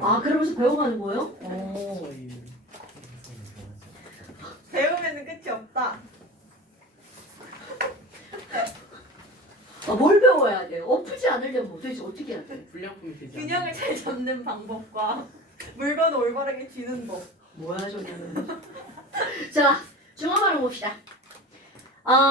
아, 그러면서 배워가는 거예요? 배우면은 끝이 없다. 아, 뭘 배워야 돼요? 엎지 않으려면 도대체 어떻게 해야 돼? 불량품이 되지 균형을 잘 잡는 방법과 물건을 올바르게 쥐는 법. 뭐야 저기는. 자, 중화반응 봅시다.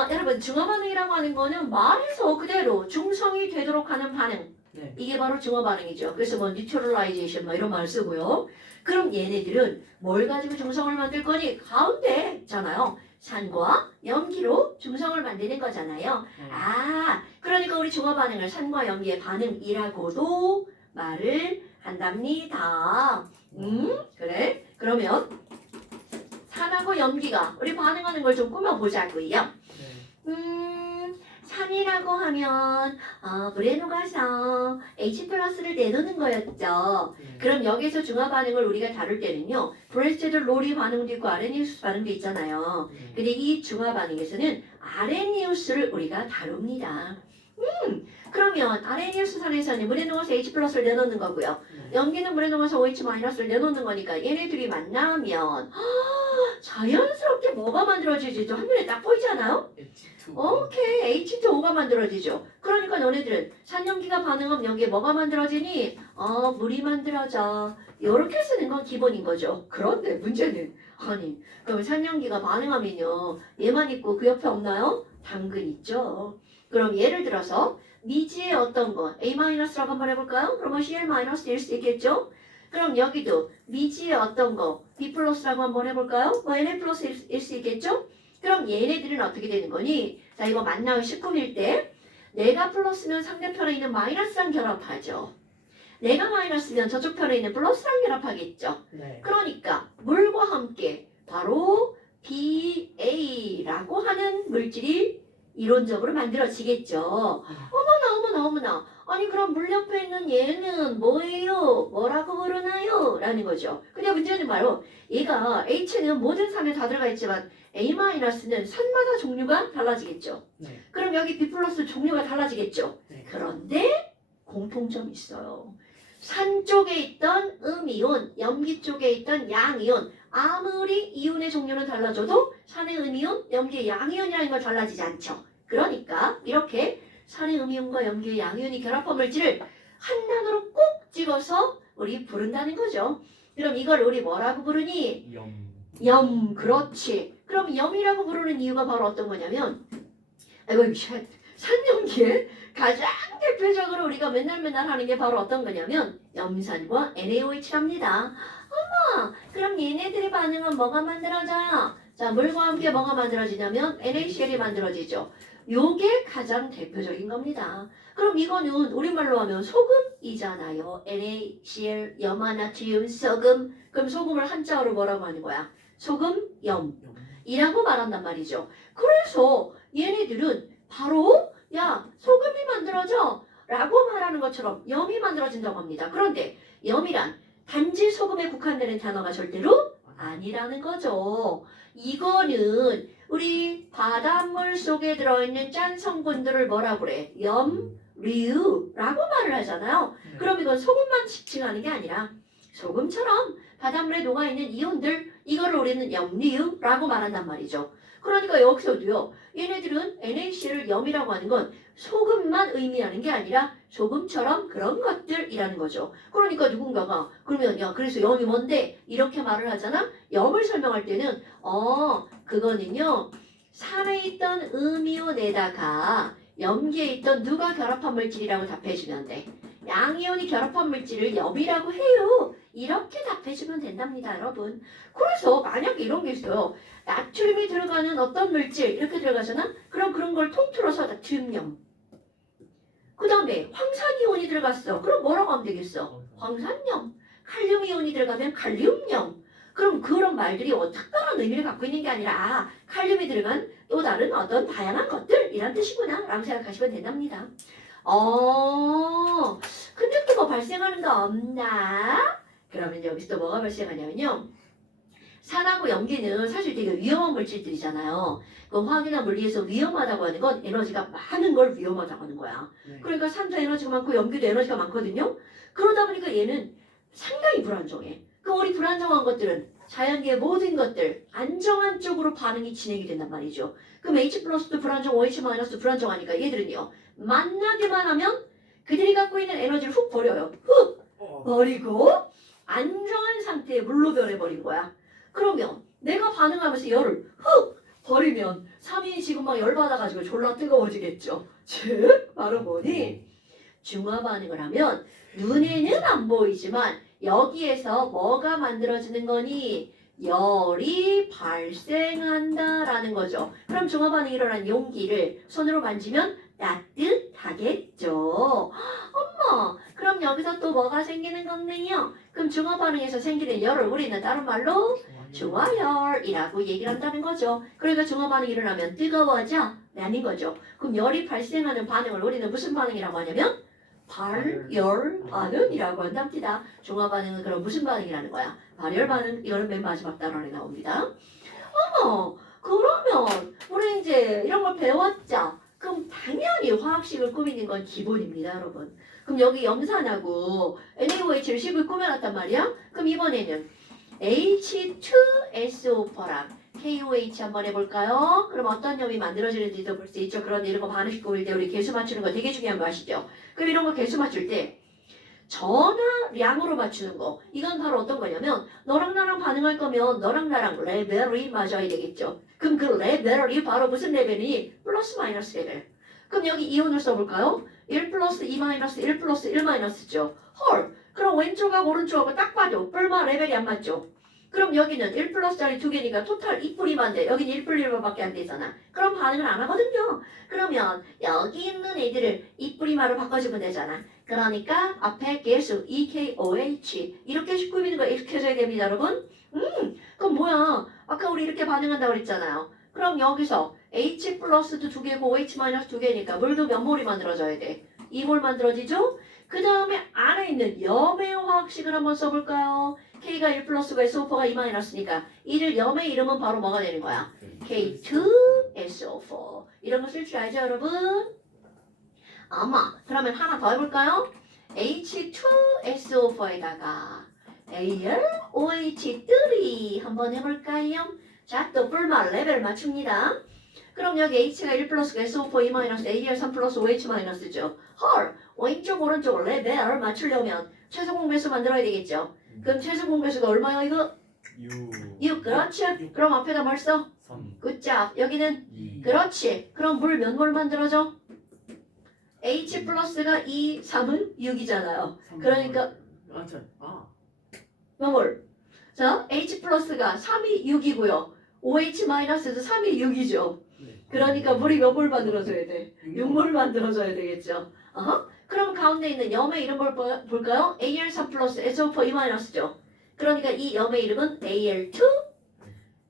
여러분 중화반응이라고 하는 거는 말에서 그대로 중성이 되도록 하는 반응. 네. 이게 바로 중화반응이죠. 그래서 뭐 뉴트럴라이제이션 뭐 이런 말 쓰고요. 그럼 얘네들은 뭘 가지고 중성을 만들 거니? 가운데 있잖아요. 산과 염기로 중성을 만드는 거잖아요. 네. 아, 그러니까 우리 중화반응을 산과 염기의 반응이라고도 말을 한답니다. 그래? 그러면 산하고 염기가 우리 반응하는 걸 좀 꾸며보자고요. 네. 산이라고 하면 물에 녹아서 H 플러스를 내놓는 거였죠. 네. 그럼 여기서 중화 반응을 우리가 다룰 때는요. 브레스테드 로리 반응도 있고 아레니우스 반응도 있잖아요. 네. 근데 이 중화 반응에서는 아레니우스를 우리가 다룹니다. 그러면 아레니우스 산에서는 물에 녹아서 H 플러스를 내놓는 거고요. 네. 염기는 물에 녹아서 OH 마이너스를 내놓는 거니까 얘네들이 만나면 자연스럽게 뭐가 만들어지죠? 한눈에 딱 보이잖아요? H2. 오케이, H2O가 만들어지죠. 그러니까 너네들은 산염기가 반응하면 여기에 뭐가 만들어지니? 물이 만들어져. 이렇게 쓰는 건 기본인 거죠. 그런데 문제는 아니, 그럼 산염기가 반응하면요 얘만 있고 그 옆에 없나요? 당근 있죠. 그럼 예를 들어서 미지의 어떤 거 A-라고 한번 해볼까요? 그러면 Cl-일 수 있겠죠? 그럼 여기도 미지의 어떤 거 B+라고 한번 해볼까요? 뭐 Na+일 수 있겠죠? 그럼 얘네들은 어떻게 되는 거니? 자, 이거 만나요 19일 때 내가 플러스면 상대편에 있는 마이너스랑 결합하죠. 내가 마이너스면 저쪽 편에 있는 플러스랑 결합하겠죠. 네. 그러니까 물과 함께 바로 BA라고 하는 물질이 이론적으로 만들어지겠죠. 어머나. 아니 그럼 물 옆에 있는 얘는 뭐예요? 뭐라고 부르나요? 라는 거죠. 근데 문제는 바로 얘가 H는 모든 산에 다 들어가 있지만 A-는 산마다 종류가 달라지겠죠. 네. 그럼 여기 B 플러스 종류가 달라지겠죠. 네. 그런데 공통점이 있어요. 산 쪽에 있던 음이온, 염기 쪽에 있던 양이온 아무리 이온의 종류는 달라져도 산의 음이온, 염기의 양이온이라는 건 달라지지 않죠. 그러니까 이렇게 산의 음이온과 염기의 양이온이 결합한 물질을 한 단어로 꼭 찍어서 우리 부른다는 거죠. 그럼 이걸 우리 뭐라고 부르니? 염, 그렇지. 그럼 염이라고 부르는 이유가 바로 어떤 거냐면 산염기에 가장 대표적으로 우리가 맨날 하는 게 바로 어떤 거냐면 염산과 NaOH랍니다. 그럼 얘네들의 반응은 뭐가 만들어져요? 자, 물과 함께 뭐가 만들어지냐면 NaCl이 만들어지죠. 요게 가장 대표적인 겁니다. 그럼 이거는 우리말로 하면 소금이잖아요. NaCl, 염화나트륨, 소금. 그럼 소금을 한자어로 뭐라고 하는 거야? 소금염이라고 말한단 말이죠. 그래서 얘네들은 바로 야, 소금이 만들어져 라고 말하는 것처럼 염이 만들어진다고 합니다. 그런데 염이란 단지 소금에 국한되는 단어가 절대로 아니라는 거죠. 이거는 우리 바닷물 속에 들어있는 짠 성분들을 뭐라 그래? 염류라고 말을 하잖아요. 네. 그럼 이건 소금만 지칭하는 게 아니라 소금처럼 바닷물에 녹아있는 이온들 이거를 우리는 염류라고 말한단 말이죠. 그러니까 여기서도요. 얘네들은 NaCl을 염이라고 하는 건 소금만 의미하는 게 아니라 소금처럼 그런 것들이라는 거죠. 그러니까 누군가가 그러면 야 그래서 염이 뭔데? 이렇게 말을 하잖아. 염을 설명할 때는 그거는요. 산에 있던 음이온에다가 염기에 있던 누가 결합한 물질이라고 답해주면 돼. 양이온이 결합한 물질을 염이라고 해요. 이렇게 답해주면 된답니다, 여러분. 그래서 만약에 이런 게 있어요. 나트륨이 들어가는 어떤 물질 이렇게 들어가잖아? 그럼 그런 걸 통틀어서 나트륨염. 그 다음에 황산이온이 들어갔어. 그럼 뭐라고 하면 되겠어? 황산염. 칼륨이온이 들어가면 칼륨염. 그럼 그런 말들이 특별한 의미를 갖고 있는 게 아니라 칼륨이 들어간 또 다른 어떤 다양한 것들 이란 뜻이구나 라고 생각하시면 된답니다. 근데 또 뭐 발생하는 거 없나? 그러면 여기서 또 뭐가 발생하냐면요. 산하고 염기는 사실 되게 위험한 물질들이잖아요. 그 화학이나 물리에서 위험하다고 하는 건 에너지가 많은 걸 위험하다고 하는 거야. 네. 그러니까 산도 에너지가 많고 염기도 에너지가 많거든요. 그러다 보니까 얘는 상당히 불안정해. 그럼 우리 불안정한 것들은 자연계의 모든 것들 안정한 쪽으로 반응이 진행이 된단 말이죠. 그럼 H 플러스도 불안정, OH 마이너스도 불안정하니까 얘들은요. 만나기만 하면 그들이 갖고 있는 에너지를 훅 버려요. 훅 버리고 안정한 상태에 물로 변해버린 거야. 그러면 내가 반응하면서 열을 훅 버리면 3인이 지금 막 열받아가지고 졸라 뜨거워지겠죠. 즉 바로 뭐니? 중화 반응을 하면 눈에는 안 보이지만 여기에서 뭐가 만들어지는 거니? 열이 발생한다라는 거죠. 그럼 중화 반응이 일어난 용기를 손으로 만지면 따뜻하겠죠. 엄마, 그럼 여기서 또 뭐가 생기는 건데요? 그럼 중화 반응에서 생기는 열을 우리는 다른 말로 중화열이라고 얘기를 한다는 거죠. 그러니까 중화 반응이 일어나면 뜨거워져 라는 거죠. 그럼 열이 발생하는 반응을 우리는 무슨 반응이라고 하냐면 발열 반응이라고 한답니다. 중화 반응은 그럼 무슨 반응이라는 거야? 발열 반응. 이거는 맨 마지막 단원에 나옵니다. 그러면 우리 이제 이런 걸 배웠죠? 그럼 당연히 화학식을 꾸미는 건 기본입니다, 여러분. 그럼 여기 염산하고 NaOH를 식을 꾸며놨단 말이야? 그럼 이번에는 H2SO4랑 KOH 한번 해볼까요? 그럼 어떤 염이 만들어지는지도 볼 수 있죠. 그런데 이런 거 반응식 꾸밀 때 우리 개수 맞추는 거 되게 중요한 거 아시죠? 그럼 이런 거 개수 맞출 때 전하량으로 맞추는 거. 이건 바로 어떤 거냐면 너랑 나랑 반응할 거면 너랑 나랑 레벨이 맞아야 되겠죠. 그럼 그 레벨이 바로 무슨 레벨이니? 플러스 마이너스 레벨. 그럼 여기 이온을 써볼까요? 1 플러스 2 마이너스 1 플러스 1 마이너스죠. 헐. 그럼 왼쪽하고 오른쪽하고 딱 봐도 뿔마 레벨이 안 맞죠? 그럼 여기는 1 플러스짜리 두 개니까 토탈 2뿌리만 돼. 여기는 1뿌리만밖에 안 되잖아. 그럼 반응을 안 하거든요. 그러면 여기 있는 애들을 2뿌리마로 바꿔주면 되잖아. 그러니까 앞에 개수 EKOH 이렇게 꾸미는 거 익숙해져야 됩니다, 여러분. 그럼 뭐야? 아까 우리 이렇게 반응한다고 그랬잖아요. 그럼 여기서 H 플러스도 두 개고 OH 마이너스 두 개니까 물도 몇 몰이 만들어져야 돼? 2몰 만들어지죠? 그 다음에 안에 있는 염의 화학식을 한번 써볼까요? K가 1 플러스고 SO4가 2 마이너스니까 이를 염의 이름은 바로 뭐가 되는 거야? K2SO4 이런 거 쓸 줄 알죠, 여러분? 그러면 하나 더 해볼까요? H2SO4에다가 AlOH3 한번 해볼까요? 자, 또 뿔마 레벨 맞춥니다. 그럼 여기 H가 1 플러스가 SO4 2 마이너스 AL3 플러스 OH 마이너스죠. 헐, 왼쪽 오른쪽 레벨 맞추려면 최소 공배수 만들어야 되겠죠. 그럼 최소 공배수가 얼마야 이거? 6. 그렇지. 그럼 앞에다 뭘 써? 3. 굿잡. 여기는 2. 그렇지. 그럼 물 몇 몰 만들어져? H 플러스가 2, 3은 6이잖아요. 그러니까 몇 몰? 자, H 플러스가 3이 6이고요. OH 마이너스도 3이 6이죠. 그러니까 물이 몇 몰 만들어져야 돼? 6몰 만들어져야 되겠죠. 그럼 가운데 있는 염의 이름 볼까요? AL4 플러스 SO4 2 마이너스죠. 그러니까 이 염의 이름은 AL2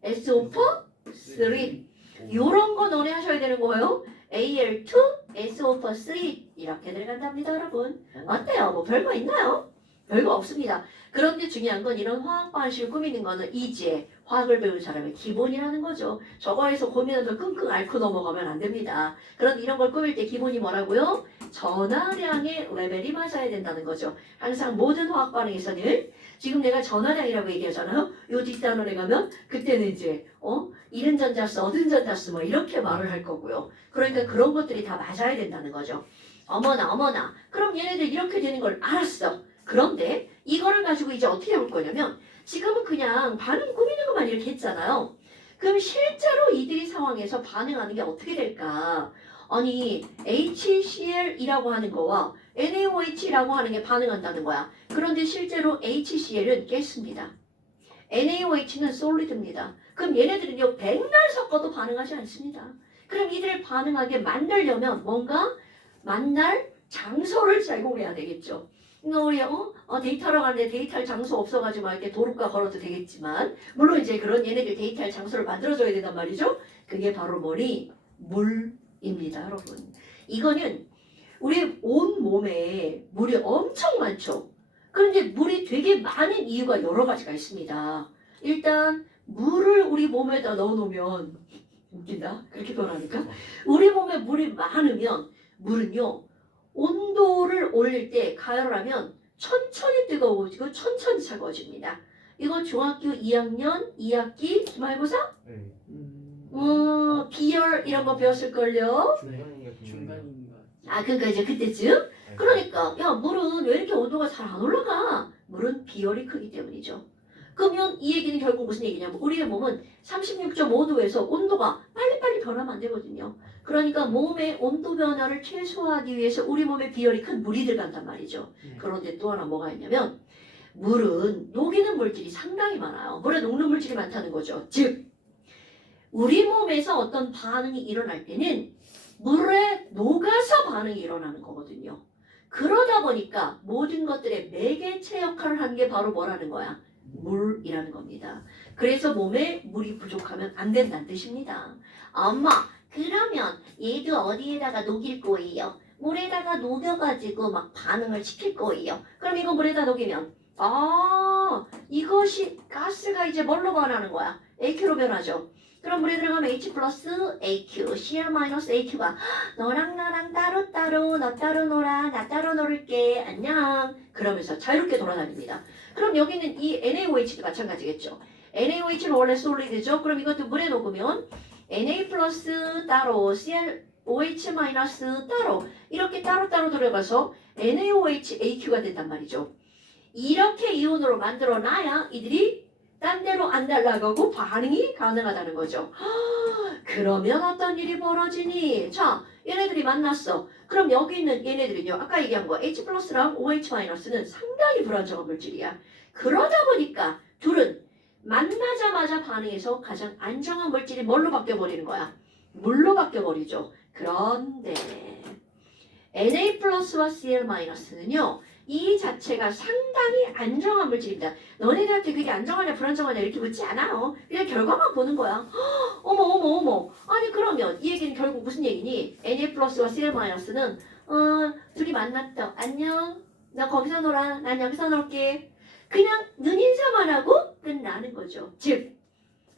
SO4 3 요런 거 논의하셔야 되는 거예요. AL2 SO4 3 이렇게 들어간답니다, 여러분. 어때요? 뭐 별거 있나요? 별거 없습니다. 그런데 중요한 건 이런 화학 방식을 꾸미는 거는 이제 화학을 배운 사람의 기본이라는 거죠. 저거에서 고민해서 끙끙 앓고 넘어가면 안 됩니다. 그런데 이런 걸 꾸밀 때 기본이 뭐라고요? 전하량의 레벨이 맞아야 된다는 거죠. 항상 모든 화학 반응에서는 지금 내가 전하량이라고 얘기하잖아요. 요 뒷단원에 가면 그때는 이제 이른 전자수, 얻은 전자수 뭐 이렇게 말을 할 거고요. 그러니까 그런 것들이 다 맞아야 된다는 거죠. 어머나. 그럼 얘네들 이렇게 되는 걸 알았어. 그런데 이거를 가지고 이제 어떻게 해볼 거냐면 지금은 그냥 반응 꾸미는 것만 이렇게 했잖아요. 그럼 실제로 이들이 상황에서 반응하는 게 어떻게 될까? 아니 HCl이라고 하는 거와 NaOH라고 하는 게 반응한다는 거야. 그런데 실제로 HCl은 가스입니다. NaOH는 솔리드입니다. 그럼 얘네들은요 백날 섞어도 반응하지 않습니다. 그럼 이들을 반응하게 만들려면 뭔가 만날 장소를 제공해야 되겠죠. 그러니까 우리 데이트하러 가는데 데이트할 장소 없어가지고 막 이렇게 도로가 걸어도 되겠지만 물론 이제 그런 얘네들 데이트할 장소를 만들어줘야 된단 말이죠. 그게 바로 뭐니? 물입니다, 여러분. 이거는 우리 온 몸에 물이 엄청 많죠. 그런데 물이 되게 많은 이유가 여러 가지가 있습니다. 일단 물을 우리 몸에다 넣어놓으면 웃긴다. 그렇게 표현하니까 우리 몸에 물이 많으면 물은요 온도를 올릴 때 가열하면 천천히 뜨거워지고 천천히 차가워집니다. 이거 중학교 2학년 2학기 기말고사 네. 비열 이런 거 배웠을걸요? 중간인가? 아 그러니까 이제 그때쯤? 그러니까 야 물은 왜 이렇게 온도가 잘 안 올라가? 물은 비열이 크기 때문이죠. 그러면 이 얘기는 결국 무슨 얘기냐면 우리의 몸은 36.5도에서 온도가 빨리빨리 변하면 안 되거든요. 그러니까 몸의 온도 변화를 최소화하기 위해서 우리 몸에 비열이 큰 물이 들어간단 말이죠. 그런데 또 하나 뭐가 있냐면 물은 녹이는 물질이 상당히 많아요. 물에 녹는 물질이 많다는 거죠. 즉 우리 몸에서 어떤 반응이 일어날 때는 물에 녹아서 반응이 일어나는 거거든요. 그러다 보니까 모든 것들의 매개체 역할을 하는 게 바로 뭐라는 거야? 물이라는 겁니다. 그래서 몸에 물이 부족하면 안 된다는 뜻입니다. 엄마, 그러면 얘도 어디에다가 녹일 거예요? 물에다가 녹여가지고 막 반응을 시킬 거예요. 그럼 이거 물에다 녹이면 이것이 가스가 이제 뭘로 변하는 거야? AQ로 변하죠. 그럼 물에 들어가면 H 플러스 AQ, Cl 마이너스 AQ가 너랑 나랑 따로따로 너 따로 놀아 나 따로 놀을게 안녕 그러면서 자유롭게 돌아다닙니다. 그럼 여기는 이 NaOH도 마찬가지겠죠. NaOH는 원래 솔리드죠. 그럼 이것도 물에 녹으면 Na 플러스 따로 ClOH 마이너스 따로 이렇게 따로따로 들어가서 NaOH AQ가 된단 말이죠. 이렇게 이온으로 만들어 놔야 이들이 딴 데로 안 날아가고 반응이 가능하다는 거죠. 그러면 어떤 일이 벌어지니? 자, 얘네들이 만났어. 그럼 여기 있는 얘네들은요. 아까 얘기한 거 H 플러스랑 OH 마이너스는 상당히 불안정한 물질이야. 그러다 보니까 둘은 만나자마자 반응해서 가장 안정한 물질이 뭘로 바뀌어버리는 거야? 물로 바뀌어버리죠. 그런데 Na 플러스와 Cl 마이너스는요. 이 자체가 상당히 안정한 물질입니다. 너네들한테 그게 안정하냐 불안정하냐 이렇게 묻지 않아요. 그냥 결과만 보는 거야. 어머. 아니 그러면 이 얘기는 결국 무슨 얘기니? Na 플러스와 Cl 마이너스는 둘이 만났다. 안녕. 나 거기서 놀아. 난 여기서 놀게. 그냥 눈인사만 하고 끝나는 거죠. 즉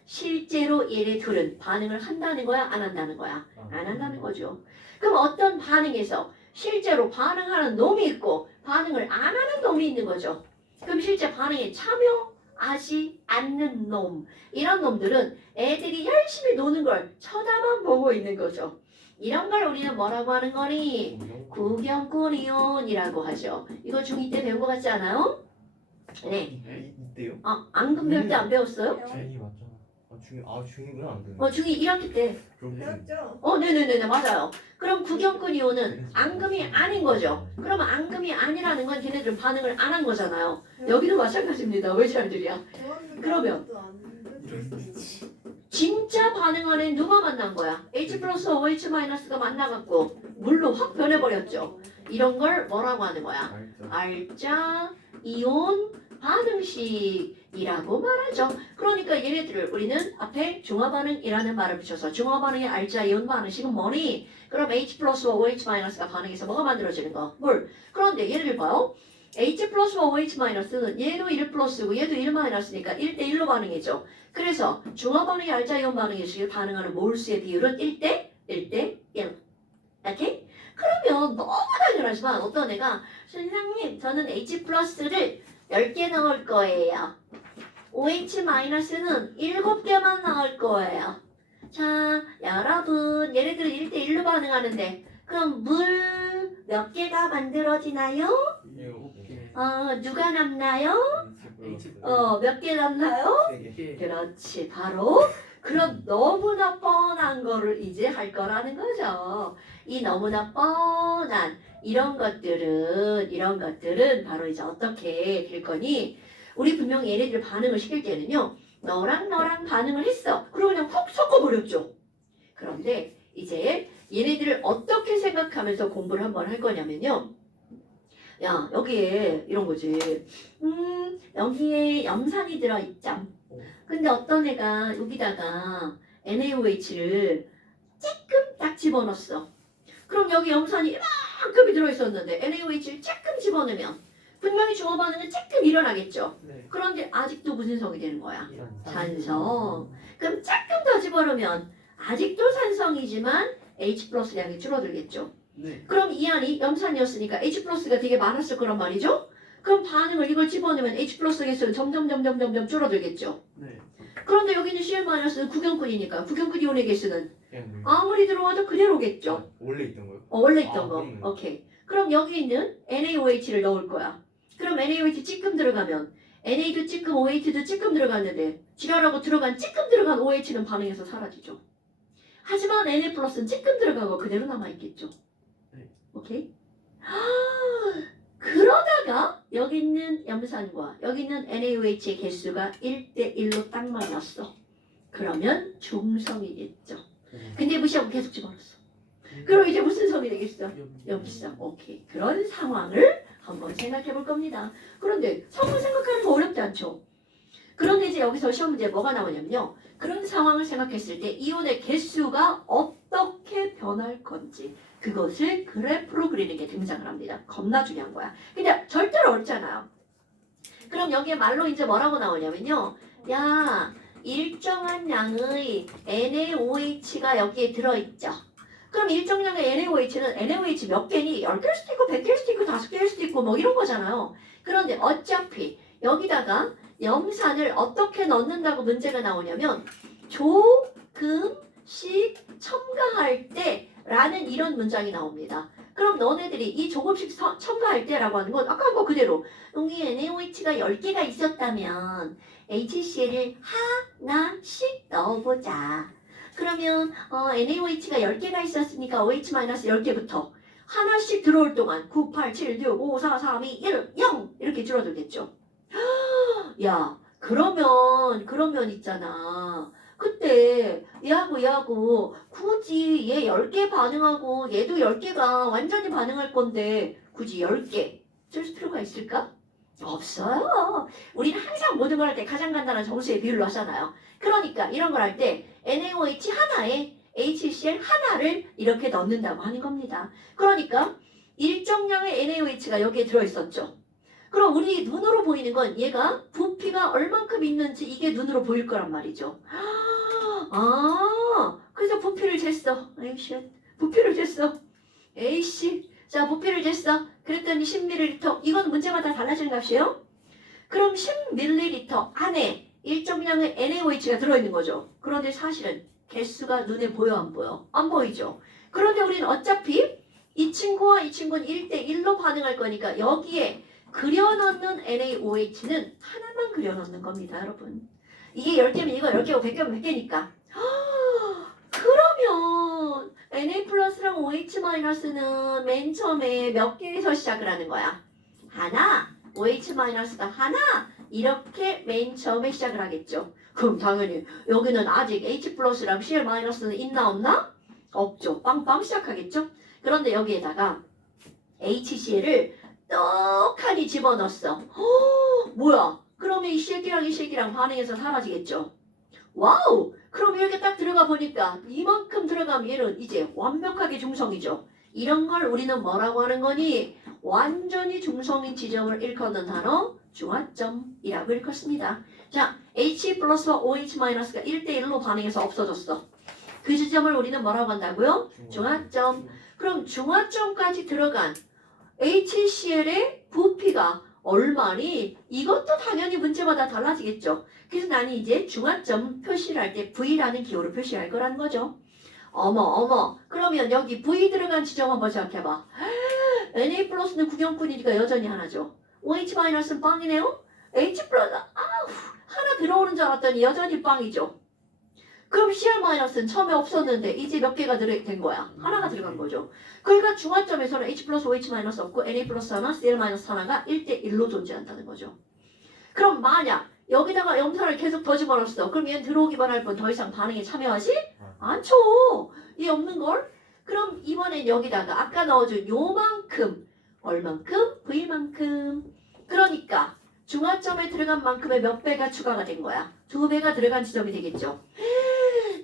실제로 얘네 둘은 반응을 한다는 거야? 안 한다는 거야? 안 한다는 거죠. 그럼 어떤 반응에서 실제로 반응하는 놈이 있고 반응을 안 하는 놈이 있는 거죠. 그럼 실제 반응에 참여하지 않는 놈 이런 놈들은 애들이 열심히 노는 걸 쳐다만 보고 있는 거죠. 이런 걸 우리는 뭐라고 하는 거니? 구경꾼이온이라고 하죠. 이거 중2 때 배운 거 같지 않아요? 네. 이때요? 앙금 배울 때 안 배웠어요? 중2 맞잖아. 중2구나 안 되네. 중2 1학기 때. 배웠죠? 네네네 맞아요. 그럼 구경꾼 이온은 앙금이 아닌 거죠. 그러면 앙금이 아니라는 건 걔네들은 반응을 안 한 거잖아요. 여기도 마찬가지입니다. 왜 잘들이야? 그러면 진짜 반응 안에 누가 만난 거야? H 플러스 OH 마이너스가 만나갖고 물로 확 변해버렸죠. 이런 걸 뭐라고 하는 거야? 알짜 이온 반응식이라고 말하죠. 그러니까 얘네들을 우리는 앞에 중화반응이라는 말을 붙여서 중화반응의 알짜 이온 반응식은 뭐니? 그럼 H 플러스와 OH 마이너스가 반응해서 뭐가 만들어지는 거? 물. 그런데 얘를 봐요. H 플러스와 OH 마이너스는 얘도 1 플러스고 얘도 1 마이너스니까 1대 1로 반응이죠. 그래서 중화반응의 알짜 이온 반응식을 반응하는 몰수의 비율은 1대 1대 1. 오케이? 그러면 너무 당연하지만 어떤 애가 선생님 저는 H 플러스를 10개 넣을 거예요. OH 마이너스는 7개만 넣을 거예요. 자 여러분 얘네들은 1대1로 반응하는데 그럼 물 몇 개가 만들어지나요? 누가 남나요? 몇 개 남나요? 그렇지 바로 그런 너무나 뻔한 거를 이제 할 거라는 거죠. 이 너무나 뻔한 이런 것들은 바로 이제 어떻게 될 거니? 우리 분명히 얘네들 반응을 시킬 때는요. 너랑 반응을 했어. 그리고 그냥 훅 섞어버렸죠. 그런데 이제 얘네들을 어떻게 생각하면서 공부를 한번 할 거냐면요. 야 여기에 이런 거지. 여기에 염산이 들어있죠. 근데 어떤 애가 여기다가 NaOH를 조금 딱 집어넣었어. 그럼 여기 염산이 이만큼이 들어있었는데 NaOH를 조금 집어넣으면 분명히 중화 반응은 조금 일어나겠죠. 그런데 아직도 무슨 성이 되는 거야? 산성. 그럼 조금 더 집어넣으면 아직도 산성이지만 H 플러스량이 줄어들겠죠. 그럼 이 안이 염산이었으니까 H 플러스가 되게 많았을 거란 말이죠. 그럼 반응을 이걸 집어넣으면 H 플러스 개수는 점점 줄어들겠죠. 네. 그런데 여기는 Cl 마이너스는 구경꾼이니까 구경꾼 이온의 개수는 그냥 아무리 들어와도 그대로겠죠. 원래 있던 거요? 원래 있던 아, 거. 그러네. 오케이. 그럼 여기 있는 NaOH를 넣을 거야. 그럼 NaOH 찌끔 들어가면 NA도 찌끔 OH도 찌끔 들어갔는데 지랄하고 들어간 찌끔 들어간 OH는 반응해서 사라지죠. 하지만 Na 플러스는 찌끔 들어가고 그대로 남아있겠죠. 네. 오케이? 그러다가 여기 있는 염산과 여기 있는 NaOH의 개수가 1대1로 딱 맞았어. 그러면 중성이겠죠. 근데 무시하고 계속 집어넣었어. 그럼 이제 무슨 성이 되겠어? 염성. 오케이. 그런 상황을 한번 생각해 볼 겁니다. 그런데 상황 생각하는 거 어렵지 않죠? 그런데 이제 여기서 시험 문제 뭐가 나오냐면요. 그런 상황을 생각했을 때 이온의 개수가 어떻게 변할 건지 그것을 그래프로 그리는 게 등장을 합니다. 겁나 중요한 거야. 근데 절대로 어렵잖아요. 그럼 여기에 말로 이제 뭐라고 나오냐면요. 야, 일정한 양의 NaOH가 여기에 들어있죠. 그럼 일정량의 NaOH는 NaOH 몇 개니? 10개일 수도 있고 100개일 수도 있고 5개일 수도 있고 뭐 이런 거잖아요. 그런데 어차피 여기다가 염산을 어떻게 넣는다고 문제가 나오냐면 조금씩 첨가할 때 라는 이런 문장이 나옵니다. 그럼 너네들이 이 조금씩 첨가할 때라고 하는 건 아까 거 그대로 여기 NaOH가 10개가 있었다면 HCl을 하나씩 넣어보자. 그러면 NaOH가 10개가 있었으니까 OH-10개부터 하나씩 들어올 동안 9, 8, 7, 6, 5, 4, 3, 2, 1, 0 이렇게 줄어들겠죠. 야 그러면 있잖아. 그때 얘하고 굳이 얘 10개 반응하고 얘도 10개가 완전히 반응할 건데 굳이 10개 쓸 필요가 있을까? 없어요. 우리는 항상 모든 걸 할 때 가장 간단한 정수의 비율로 하잖아요. 그러니까 이런 걸 할 때 NaOH 하나에 HCl 하나를 이렇게 넣는다고 하는 겁니다. 그러니까 일정량의 NaOH가 여기에 들어있었죠. 그럼 우리 눈으로 보이는 건 얘가 부피가 얼만큼 있는지 이게 눈으로 보일 거란 말이죠. 그래서 부피를 쟀어. 에이씨, 부피를 쟀어. 에이씨, 자 부피를 쟀어. 그랬더니 10ml. 이건 문제마다 달라지는 값이에요. 그럼 10ml 안에 일정량의 NaOH가 들어있는 거죠. 그런데 사실은 개수가 눈에 보여 안 보여? 안 보이죠. 그런데 우리는 어차피 이 친구와 이 친구는 1대1로 반응할 거니까 여기에 그려넣는 NaOH는 하나만 그려넣는 겁니다, 여러분. 이게 10개면 이거 10개고 100개면 100개니까. 그러면 Na 플러스랑 OH 마이너스는 맨 처음에 몇 개에서 시작을 하는 거야? 하나, OH 마이너스가 하나 이렇게 맨 처음에 시작을 하겠죠. 그럼 당연히 여기는 아직 H 플러스랑 Cl 마이너스는 있나 없나? 없죠. 빵빵 시작하겠죠. 그런데 여기에다가 HCl을 떡하니 집어넣었어. 뭐야? 그러면 이 실기랑 이 실기랑 반응해서 사라지겠죠. 와우! 그럼 이렇게 딱 들어가 보니까 이만큼 들어가면 얘는 이제 완벽하게 중성이죠. 이런 걸 우리는 뭐라고 하는 거니? 완전히 중성인 지점을 일컫는 단어 중화점이라고 일컫습니다. 자, H 플러스와 OH 마이너스가 1대1로 반응해서 없어졌어. 그 지점을 우리는 뭐라고 한다고요? 중화점. 그럼 중화점까지 들어간 HCl의 부피가 얼마니? 이것도 당연히 문제마다 달라지겠죠. 그래서 나는 이제 중화점 표시를 할 때 V라는 기호로 표시할 거라는 거죠. 어머. 그러면 여기 V 들어간 지점 한번 생각해봐. Na 플러스는 구경꾼이니까 여전히 하나죠. OH 마이너스는 빵이네요. H 플러스 하나 들어오는 줄 알았더니 여전히 빵이죠. 그럼 Cl 마이너스는 처음에 없었는데 이제 몇 개가 된 거야? 하나가 들어간 거죠. 그러니까 중화점에서는 H 플러스 OH 마이너스 없고 Na 플러스 하나, Cl 마이너스 하나가 1대1로 존재한다는 거죠. 그럼 만약 여기다가 염산을 계속 더 집어넣었어. 그럼 얘는 들어오기만 할 뿐 더 이상 반응에 참여하지 않죠. 이 없는 걸? 그럼 이번엔 여기다가 아까 넣어준 요만큼 얼만큼? V만큼. 그러니까 중화점에 들어간 만큼의 몇 배가 추가가 된 거야? 2배가 들어간 지점이 되겠죠.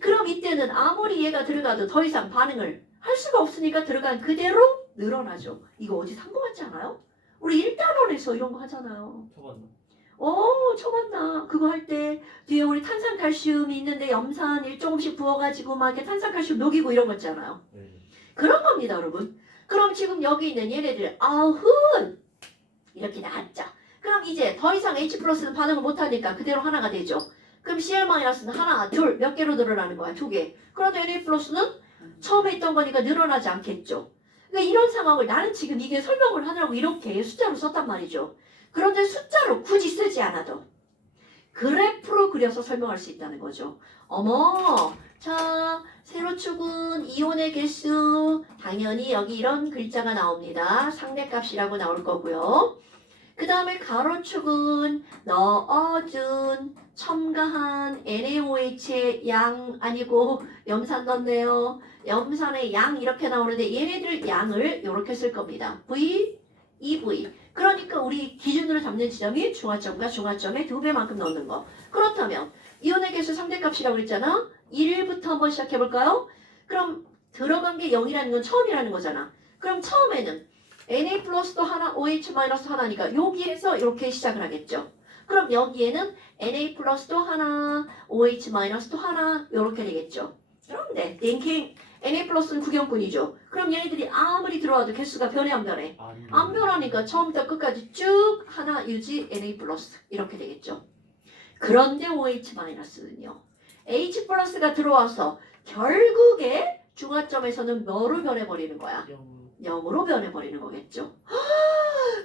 그럼 이때는 아무리 얘가 들어가도 더 이상 반응을 할 수가 없으니까 들어간 그대로 늘어나죠. 이거 어디 산 거 같지 않아요? 우리 1단원에서 이런 거 하잖아요. 처음 봤나? 그거 할 때 뒤에 우리 탄산칼슘이 있는데 염산을 조금씩 부어가지고 막 이렇게 탄산칼슘 녹이고 이런 거 있잖아요. 그런 겁니다, 여러분. 그럼 지금 여기 있는 얘네들 아흔 이렇게 나왔죠. 그럼 이제 더 이상 H 플러스는 반응을 못하니까 그대로 하나가 되죠. 그럼 Cl 마이너스는 하나, 둘, 몇 개로 늘어나는 거야? 2개. 그런데 Na 플러스는 처음에 있던 거니까 늘어나지 않겠죠. 그러니까 이런 상황을 나는 지금 이게 설명을 하느라고 이렇게 숫자로 썼단 말이죠. 그런데 숫자로 굳이 쓰지 않아도 그래프로 그려서 설명할 수 있다는 거죠. 어머, 자, 세로축은 이온의 개수, 당연히 여기 이런 글자가 나옵니다. 상대값이라고 나올 거고요. 그 다음에 가로축은 넣어준, 첨가한 NaOH의 양 아니고 염산 넣네요. 염산의 양 이렇게 나오는데 얘네들 양을 이렇게 쓸 겁니다. V, EV. 그러니까 우리 기준으로 잡는 지점이 중화점과 중화점의 2배만큼 넣는 거. 그렇다면 이온의 개수 상대값이라고 그랬잖아. 1부터 한번 시작해볼까요? 그럼 들어간 게 0이라는 건 처음이라는 거잖아. 그럼 처음에는 Na 플러스도 하나, OH 마이너스 하나니까 여기에서 이렇게 시작을 하겠죠. 그럼 여기에는 Na 플러스도 하나, OH 마이너스도 하나 이렇게 되겠죠. 그런데 띵킹 Na 플러스는 구경꾼이죠. 그럼 얘네들이 아무리 들어와도 개수가 변해 안 변해? 안 변하니까 처음부터 끝까지 쭉 하나 유지 Na 플러스 이렇게 되겠죠. 그런데 OH 마이너스는요. H 플러스가 들어와서 결국에 중화점에서는 뭐로 변해버리는 거야? 0으로 변해버리는 거겠죠.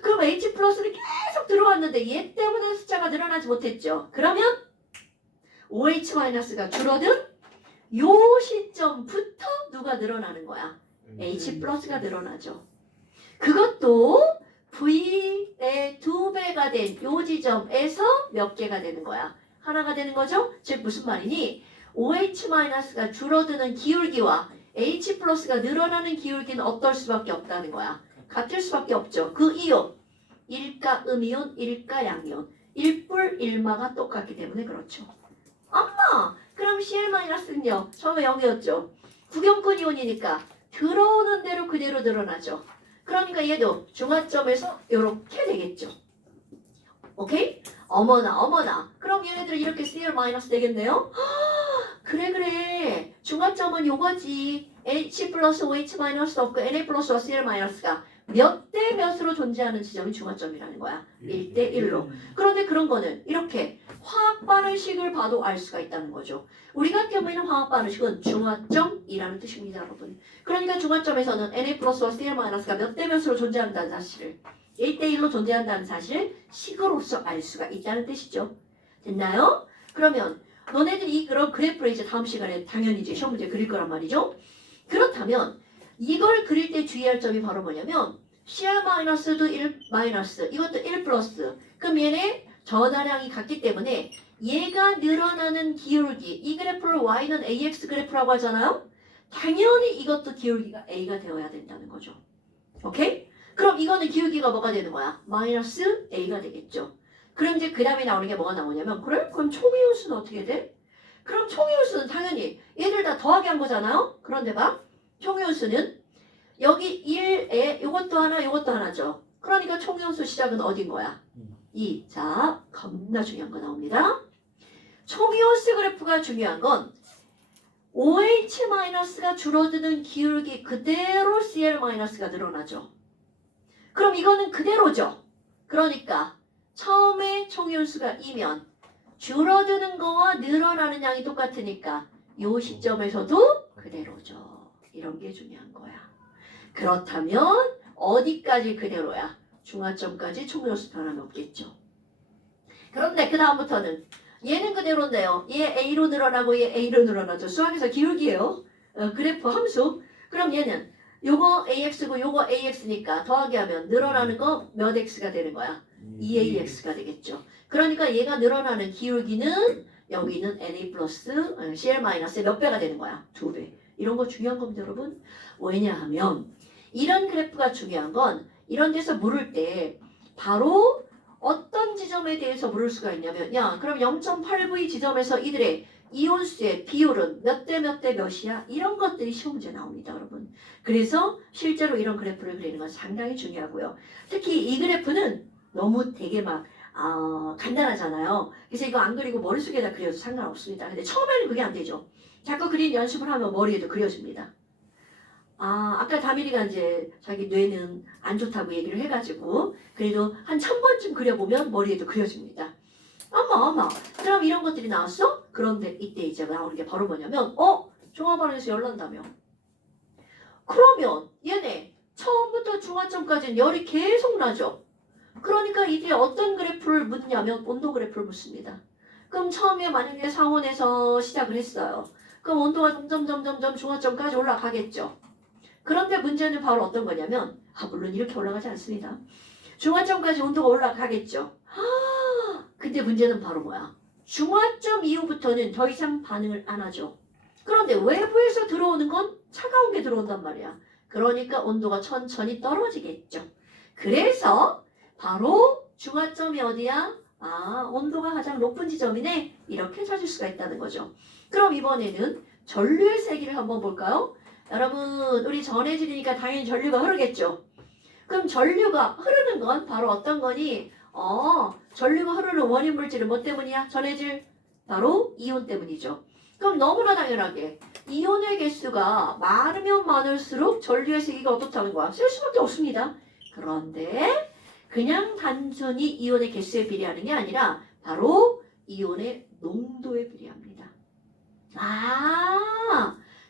그럼 H 플러스는 계속 들어왔는데 얘 때문에 숫자가 늘어나지 못했죠. 그러면 OH 마이너스가 줄어든 요 시점부터 누가 늘어나는 거야? H 플러스가 늘어나죠. 그것도 V의 2배가 된 요 지점에서 몇 개가 되는 거야? 하나가 되는 거죠? 즉 무슨 말이니? OH 마이너스가 줄어드는 기울기와 H 플러스가 늘어나는 기울기는 어떨 수밖에 없다는 거야. 같을 수밖에 없죠. 그 이유. 일가 음이온, 일가 양이온. 일뿔 일마가 똑같기 때문에 그렇죠. 엄마! 그럼 Cl-는요. 처음에 0이었죠. 구경꾼 이온이니까 들어오는 대로 그대로 늘어나죠. 그러니까 얘도 중화점에서 이렇게 되겠죠. 오케이? 어머나. 그럼 얘네들은 이렇게 Cl- 되겠네요? 그래. 중화점은 요거지. H 플러스 OH 마이너스 없고 Na 플러스와 Cl 마이너스가 몇 대 몇으로 존재하는 지점이 중화점이라는 거야. 1대 1로. 그런데 그런 거는 이렇게 화학 반응식을 봐도 알 수가 있다는 거죠. 우리 같은 경우에는 화학 반응식은 중화점이라는 뜻입니다, 여러분. 그러니까 중화점에서는 Na 플러스와 Cl 마이너스가 몇 대 몇으로 존재한다는 사실을 1대 1로 존재한다는 사실을 식으로서 알 수가 있다는 뜻이죠. 됐나요? 그러면 너네들이 그런 그래프를 이제 다음 시간에 당연히 이제 시험 문제 그릴 거란 말이죠. 그렇다면 이걸 그릴 때 주의할 점이 바로 뭐냐면 Cl-도 1 마이너스, 이것도 1 플러스. 그럼 얘네 전하량이 같기 때문에 얘가 늘어나는 기울기, 이 그래프를 Y는 AX 그래프라고 하잖아요. 당연히 이것도 기울기가 A가 되어야 된다는 거죠. 오케이? 그럼 이거는 기울기가 뭐가 되는 거야? 마이너스 A가 되겠죠. 그럼 이제 그 다음에 나오는 게 뭐가 나오냐면 그래? 그럼 총이온수는 어떻게 돼? 그럼 총이온수는 당연히 얘들 다 더하기 한 거잖아요. 그런데 봐. 총이온수는 여기 1에 요것도 하나 요것도 하나죠. 그러니까 총이온수 시작은 어딘 거야? 2. 자, 겁나 중요한 거 나옵니다. 총이온수 그래프가 중요한 건 OH-가 줄어드는 기울기 그대로 Cl-가 늘어나죠. 그럼 이거는 그대로죠. 그러니까 처음에 총이온수가 2면 줄어드는 거와 늘어나는 양이 똑같으니까 이 시점에서도 그대로죠. 이런 게 중요한 거야. 그렇다면 어디까지 그대로야? 중화점까지 총이온수 변함이 없겠죠. 그런데 그 다음부터는 얘는 그대로인데요. 얘 A로 늘어나고 얘 A로 늘어나죠. 수학에서 기울기예요. 그래프 함수. 그럼 얘는 요거 AX고 요거 AX니까 더하기 하면 늘어나는 거 몇 X가 되는 거야? 2AX가 되겠죠. 그러니까 얘가 늘어나는 기울기는 여기는 Na 플러스 Cl 마이너스의 몇 배가 되는 거야? 2배. 이런 거 중요한 겁니다, 여러분. 왜냐하면 이런 그래프가 중요한 건 이런 데서 물을 때 바로 어떤 지점에 대해서 물을 수가 있냐면 야 그럼 0.8V 지점에서 이들의 이온수의 비율은 몇 대 몇 대 몇이야? 이런 것들이 시험 문제 나옵니다, 여러분. 그래서 실제로 이런 그래프를 그리는 건 상당히 중요하고요. 특히 이 그래프는 너무 되게 막 간단하잖아요. 그래서 이거 안 그리고 머릿속에다 그려도 상관없습니다. 근데 처음에는 그게 안 되죠. 자꾸 그린 연습을 하면 머리에도 그려집니다. 아까 다미리가 이제 자기 뇌는 안 좋다고 얘기를 해가지고 그래도 한 1000번쯤 그려보면 머리에도 그려집니다. 어머 그럼 이런 것들이 나왔어? 그런데 이때 이제 나오는 게 바로 뭐냐면 종합반응에서 열 난다며. 그러면 얘네 처음부터 중화점까지는 열이 계속 나죠. 그러니까 이들이 어떤 그래프를 묻냐면 온도 그래프를 묻습니다. 그럼 처음에 만약에 상온에서 시작을 했어요. 그럼 온도가 점점 중화점까지 올라가겠죠. 그런데 문제는 바로 어떤 거냐면 물론 이렇게 올라가지 않습니다. 중화점까지 온도가 올라가겠죠. 근데 문제는 바로 뭐야? 중화점 이후부터는 더 이상 반응을 안 하죠. 그런데 외부에서 들어오는 건 차가운 게 들어온단 말이야. 그러니까 온도가 천천히 떨어지겠죠. 그래서 바로 중화점이 어디야? 온도가 가장 높은 지점이네. 이렇게 찾을 수가 있다는 거죠. 그럼 이번에는 전류의 세기를 한번 볼까요? 여러분 우리 전해질이니까 당연히 전류가 흐르겠죠. 그럼 전류가 흐르는 건 바로 어떤 거니? 전류가 흐르는 원인 물질은 뭐 때문이야? 전해질? 바로 이온 때문이죠. 그럼 너무나 당연하게 이온의 개수가 많으면 많을수록 전류의 세기가 어떻다는 거야? 쓸 수밖에 없습니다. 그런데 그냥 단순히 이온의 개수에 비례하는 게 아니라 바로 이온의 농도에 비례합니다.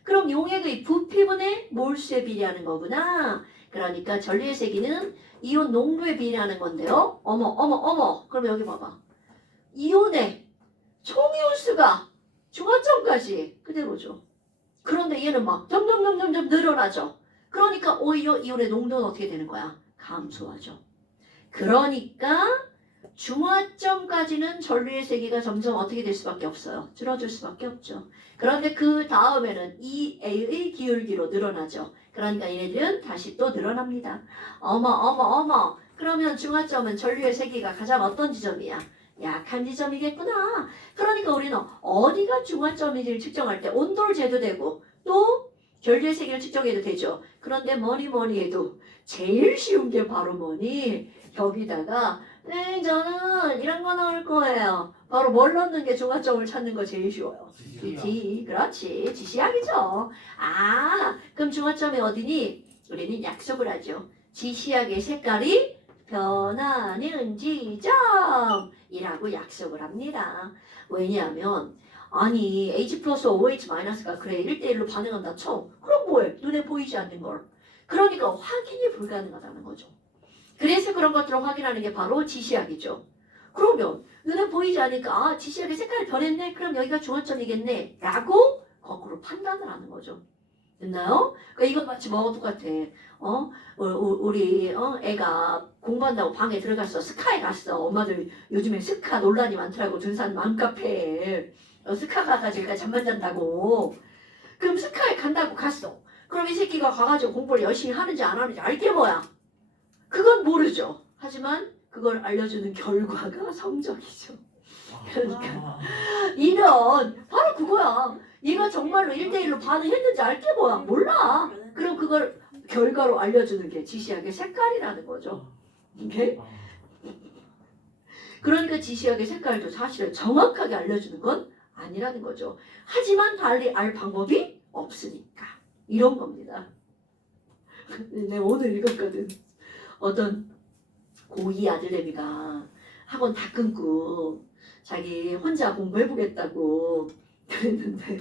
그럼 용액의 부피분의 몰수에 비례하는 거구나. 그러니까 전류의 세기는 이온 농도에 비례하는 건데요. 어머. 그럼 여기 봐봐. 이온의 총이온수가 중화점까지 그대로죠. 그런데 얘는 막 점점 늘어나죠. 그러니까 오히려 이온의 농도는 어떻게 되는 거야? 감소하죠. 그러니까 중화점까지는 전류의 세기가 점점 어떻게 될 수밖에 없어요. 줄어들 수밖에 없죠. 그런데 그 다음에는 EA의 기울기로 늘어나죠. 그러니까 얘네들은 다시 또 늘어납니다. 어머. 그러면 중화점은 전류의 세기가 가장 어떤 지점이야? 약한 지점이겠구나. 그러니까 우리는 어디가 중화점인지를 측정할 때 온도를 재도 되고 또 전류의 세기를 측정해도 되죠. 그런데 뭐니 해도 제일 쉬운 게 바로 뭐니? 여기다가 저는 이런 거 넣을 거예요. 바로 뭘 넣는 게 중화점을 찾는 거 제일 쉬워요. D. 그렇지. 지시약이죠. 그럼 중화점이 어디니? 우리는 약속을 하죠. 지시약의 색깔이 변하는 지점이라고 약속을 합니다. 왜냐하면 H 플러스 OH 마이너스가 그래 1대1로 반응한다 쳐. 그럼 뭐해? 눈에 보이지 않는 걸. 그러니까 확인이 불가능하다는 거죠. 그래서 그런 것들을 확인하는 게 바로 지시약이죠. 그러면 눈에 보이지 않으니까 지시약의 색깔이 변했네? 그럼 여기가 중화점이겠네? 라고 거꾸로 판단을 하는 거죠. 됐나요? 그러니까 이것 마치 뭐하고 똑같아. 우리 애가 공부한다고 방에 들어갔어. 스카에 갔어. 엄마들 요즘에 스카 논란이 많더라고. 등산 맘카페에. 스카 가가지고 잠만 잔다고. 그럼 스카에 간다고 갔어. 그럼 이 새끼가 가가지고 공부를 열심히 하는지 안 하는지 알게 뭐야? 그건 모르죠. 하지만 그걸 알려주는 결과가 성적이죠. 그러니까 이런 바로 그거야. 얘가 정말로 1대1로 반응했는지 알게 뭐야? 몰라. 그럼 그걸 결과로 알려주는 게 지시약의 색깔이라는 거죠. 오케이? 그러니까 지시약의 색깔도 사실은 정확하게 알려주는 건 아니라는 거죠. 하지만 달리 알 방법이 없으니까. 이런 겁니다. 내가 오늘 읽었거든. 어떤 고2 아들내미가 학원 다 끊고 자기 혼자 공부해보겠다고 그랬는데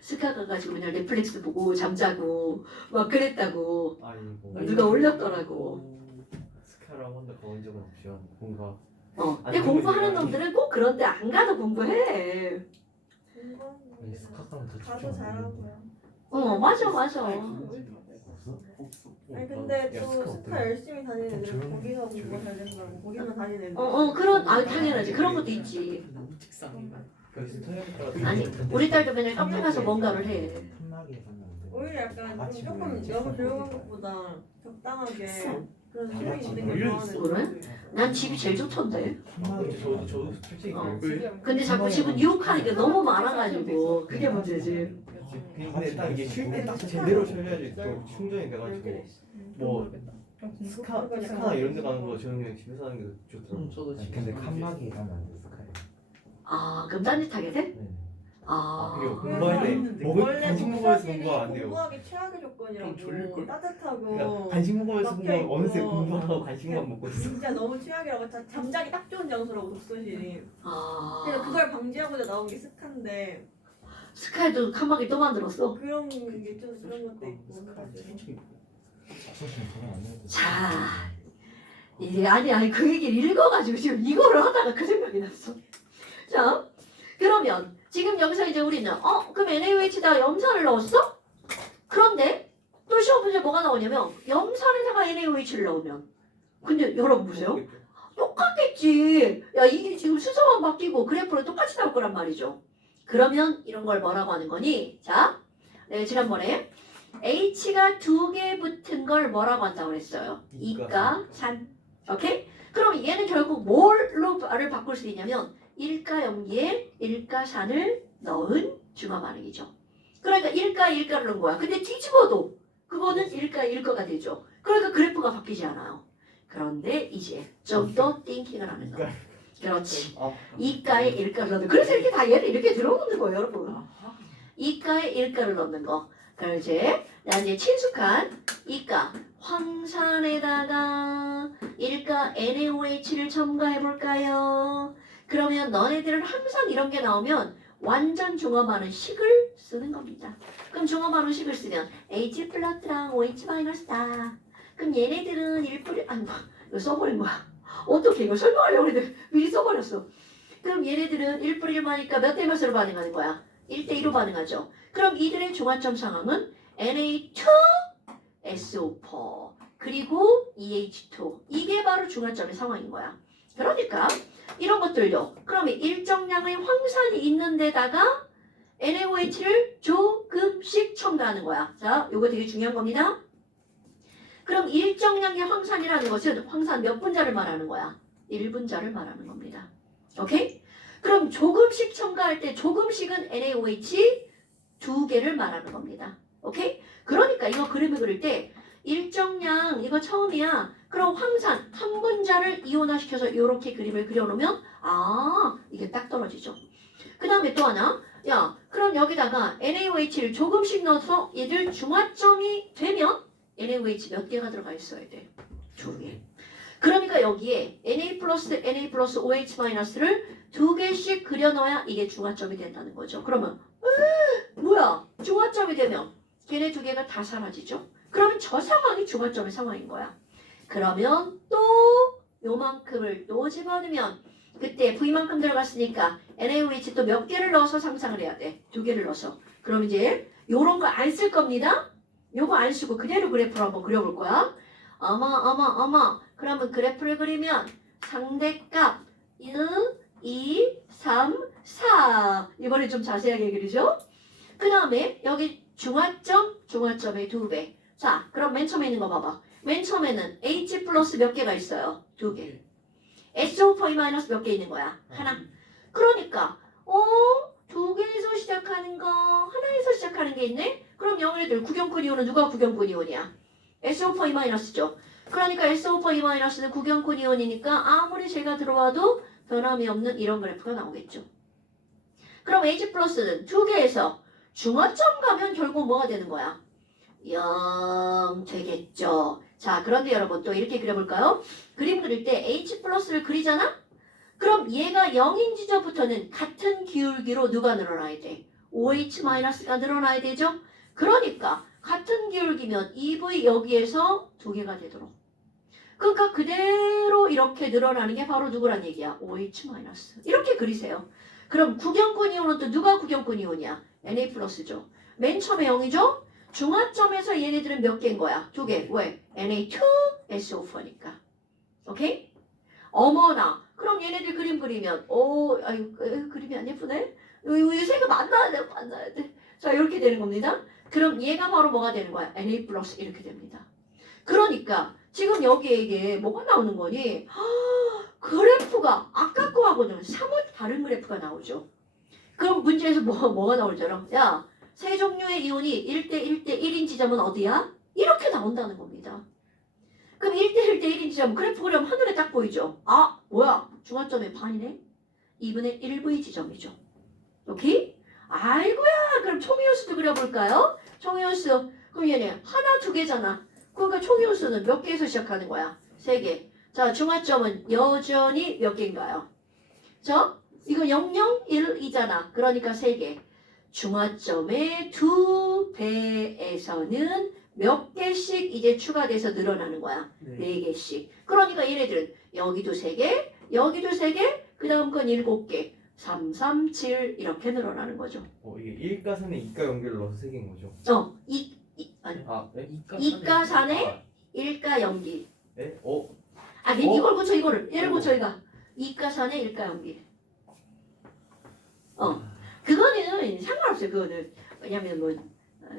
스카 가가지고 그냥 넷플릭스 보고 잠자고 막 그랬다고 누가 올렸더라고. 스카를 한 번도 가본 적은 없죠. 뭔가 근데 공부하는 놈들은 꼭 그런데 안 가도 공부해. 스카 가면 더 가도 잘하고요. 맞아. 아니 근데 또 스카 열심히 다니는 애들은 거기서 공부 잘 되는 거고 거기만 다니는 애들. 당연하지. 그런 것도 있지. 아니 우리 딸도 맨날 카페 가서 뭔가를 해. 오히려 약간 조금 너무 조용한 것보다 적당하게 그런 소리 있는 게 좋아하는. 그래? 난 집이 제일 좋던데. 저도 솔직히 근데 자꾸 집은 유혹하니까 너무 많아가지고 그게 문제지. 근데 딱 이게 쉴 때 딱 제대로 쉬어야지 또 충전이 돼가지고 뭐 스카나 이런 데 가는 거 저는 그냥 집에서 하는 게 좋더라고요. 저도 근데 칸막이 가면 안 돼, 스카이. 그럼 딴짓하게 돼? 네. 그리고 공부할 때 원래 간식 먹으면서 독서실이 공부 안 돼요. 공부하기 최악의 조건이라고. 그럼 졸릴걸? 따뜻하고 그러니까 간식 먹으면서 공부하면 막혀있고. 어느새 공부하고 간식만 먹고 있어. 진짜 너무 최악이라고. 잠자기 딱 좋은 장소라고 독서실이. 아. 그래서 그걸 방지하고자 나온 게 스카인데 스카이도 칸막이 또 만들었어. 그런 게 좀 그런 것도 있고 해가지고. 자, 이제 아니 그 얘기를 읽어가지고 지금 이거를 하다가 그 생각이 났어. 자, 그러면 지금 여기서 이제 우리는 그럼 NaOH에다가 염산을 넣었어? 그런데 또 시험 문제 뭐가 나오냐면 염산에다가 NaOH를 넣으면 근데 여러분 보세요. 똑같겠지. 야 이게 지금 수소만 바뀌고 그래프는 똑같이 나올 거란 말이죠. 그러면 이런 걸 뭐라고 하는 거니? 자, 네, 지난번에 H가 2개 붙은 걸 뭐라고 한다고 그랬어요? 이가 산. 오케이? 그럼 얘는 결국 뭘로를 바꿀 수 있냐면 일가 염기에 일가 산을 넣은 중화 반응이죠. 그러니까 일가 일가를 넣은 거야. 근데 뒤집어도 그거는 일가 일가가 되죠. 그러니까 그래프가 바뀌지 않아요. 그런데 이제 좀 더 띵킹을 하는 거. 그렇지. 이가에 일가를 넣는. 그래서 이렇게 다 얘를 이렇게 들어오는 거예요, 여러분. 이가에 일가를 넣는 거. 그럼 이제 친숙한 이가 황산에다가 일가 NaOH를 첨가해 볼까요? 그러면 너네들은 항상 이런 게 나오면 완전 중화반응 식을 쓰는 겁니다. 그럼 중화반응 식을 쓰면 H 플러스랑 OH 마이너스다. 그럼 얘네들은 1뿌리 이거 써버린 거야. 어떻게 이거 설명하려고 했는데 미리 써버렸어. 그럼 얘네들은 1뿌리 1마니까 몇 대 몇으로 반응하는 거야? 1대2로 반응하죠. 그럼 이들의 중화점 상황은 Na2SO4 그리고 EH2 이게 바로 중화점의 상황인 거야. 그러니까 이런 것들요. 그러면 일정량의 황산이 있는 데다가 NaOH를 조금씩 첨가하는 거야. 자, 요거 되게 중요한 겁니다. 그럼 일정량의 황산이라는 것은 황산 몇 분자를 말하는 거야? 1분자를 말하는 겁니다. 오케이? 그럼 조금씩 첨가할 때 조금씩은 NaOH 2개를 말하는 겁니다. 오케이? 그러니까 이거 그림을 그릴 때 일정량 이거 처음이야. 그럼 황산 한 분자를 이온화시켜서 이렇게 그림을 그려놓으면 이게 딱 떨어지죠. 그 다음에 또 하나 야 그럼 여기다가 NaOH를 조금씩 넣어서 얘들 중화점이 되면 NaOH 몇 개가 들어가 있어야 돼? 2개. 그러니까 여기에 Na 플러스 OH 마이너스를 2개씩 그려넣어야 이게 중화점이 된다는 거죠. 그러면 뭐야? 중화점이 되면 걔네 2개가 다 사라지죠. 그러면 저 상황이 중화점의 상황인 거야. 그러면 또 요만큼을 또 집어넣으면 그때 V만큼 들어갔으니까 NaOH 또 몇 개를 넣어서 상상을 해야 돼. 2개를 넣어서. 그럼 이제 요런 거 안 쓸 겁니다. 요거 안 쓰고 그대로 그래프를 한번 그려볼 거야. 어머. 그러면 그래프를 그리면 상대값 1, 2, 3, 4 이번에 좀 자세하게 그리죠. 그 다음에 여기 중화점의 2배. 자, 그럼 맨 처음에 있는 거 봐봐. 맨 처음에는 H 플러스 몇 개가 있어요? 2개. SO4 마이너스 몇 개 있는 거야? 하나. 그러니까 2개에서 시작하는 거 하나에서 시작하는 게 있네? 그럼 영어애들 구경꾼 이온은 누가 구경꾼 이온이야? SO4 마이너스죠. 그러니까 SO4 마이너스는 구경꾼 이온이니까 아무리 제가 들어와도 변함이 없는 이런 그래프가 나오겠죠. 그럼 H 플러스는 2개에서 중화점 가면 결국 뭐가 되는 거야? 0 되겠죠. 자, 그런데 여러분 또 이렇게 그려볼까요? 그림 그릴 때 H 플러스를 그리잖아? 그럼 얘가 0인 지점부터는 같은 기울기로 누가 늘어나야 돼? OH 마이너스가 늘어나야 되죠? 그러니까 같은 기울기면 EV 여기에서 2개가 되도록. 그러니까 그대로 이렇게 늘어나는 게 바로 누구란 얘기야? OH 마이너스. 이렇게 그리세요. 그럼 구경꾼 이온은 또 누가 구경꾼 이온이야? Na 플러스죠. 맨 처음에 0이죠? 중화점에서 얘네들은 몇 개인 거야? 2개. 왜? Na2SO4니까. 오케이? 어머나. 그럼 얘네들 그림 그리면 그림이 안 예쁘네? 이 색이 만나야 돼. 자, 이렇게 되는 겁니다. 그럼 얘가 바로 뭐가 되는 거야? Na 플러스 이렇게 됩니다. 그러니까 지금 여기에 이게 뭐가 나오는 거니? 그래프가 아까 거하고는 사뭇 다른 그래프가 나오죠. 그럼 문제에서 뭐가 나오잖아. 야, 세 종류의 이온이 1대1인 지점은 어디야? 이렇게 나온다는 겁니다. 그럼 1대1인 지점 그래프 그려면 하늘에 딱 보이죠? 뭐야? 중화점의 반이네? 2분의 1V 지점이죠. 오케이? 아이고야. 그럼 총이온수도 그려볼까요? 총이온수. 그럼 얘네 하나, 두 개잖아. 그러니까 총이온수는 몇 개에서 시작하는 거야? 세 개. 자, 중화점은 여전히 몇 개인가요? 이거 0, 0, 1이잖아. 그러니까 세 개. 중화점의 2배에서는 몇 개씩 이제 추가돼서 늘어나는 거야. 네 개씩. 그러니까 얘네들은 여기도 세 개, 여기도 세 개, 그 다음 건 7개. 3, 3, 7 이렇게 늘어나는 거죠. 이게 1가산에 2가 연결을 넣어서 3개인 거죠? 아니, 네? 이가산에 1가 연기. 네? 아니 이걸 고쳐 이거를 얘를 고쳐 이가 이가산에 1가 연기. 그거는 상관없어요. 그거는 왜냐면 뭐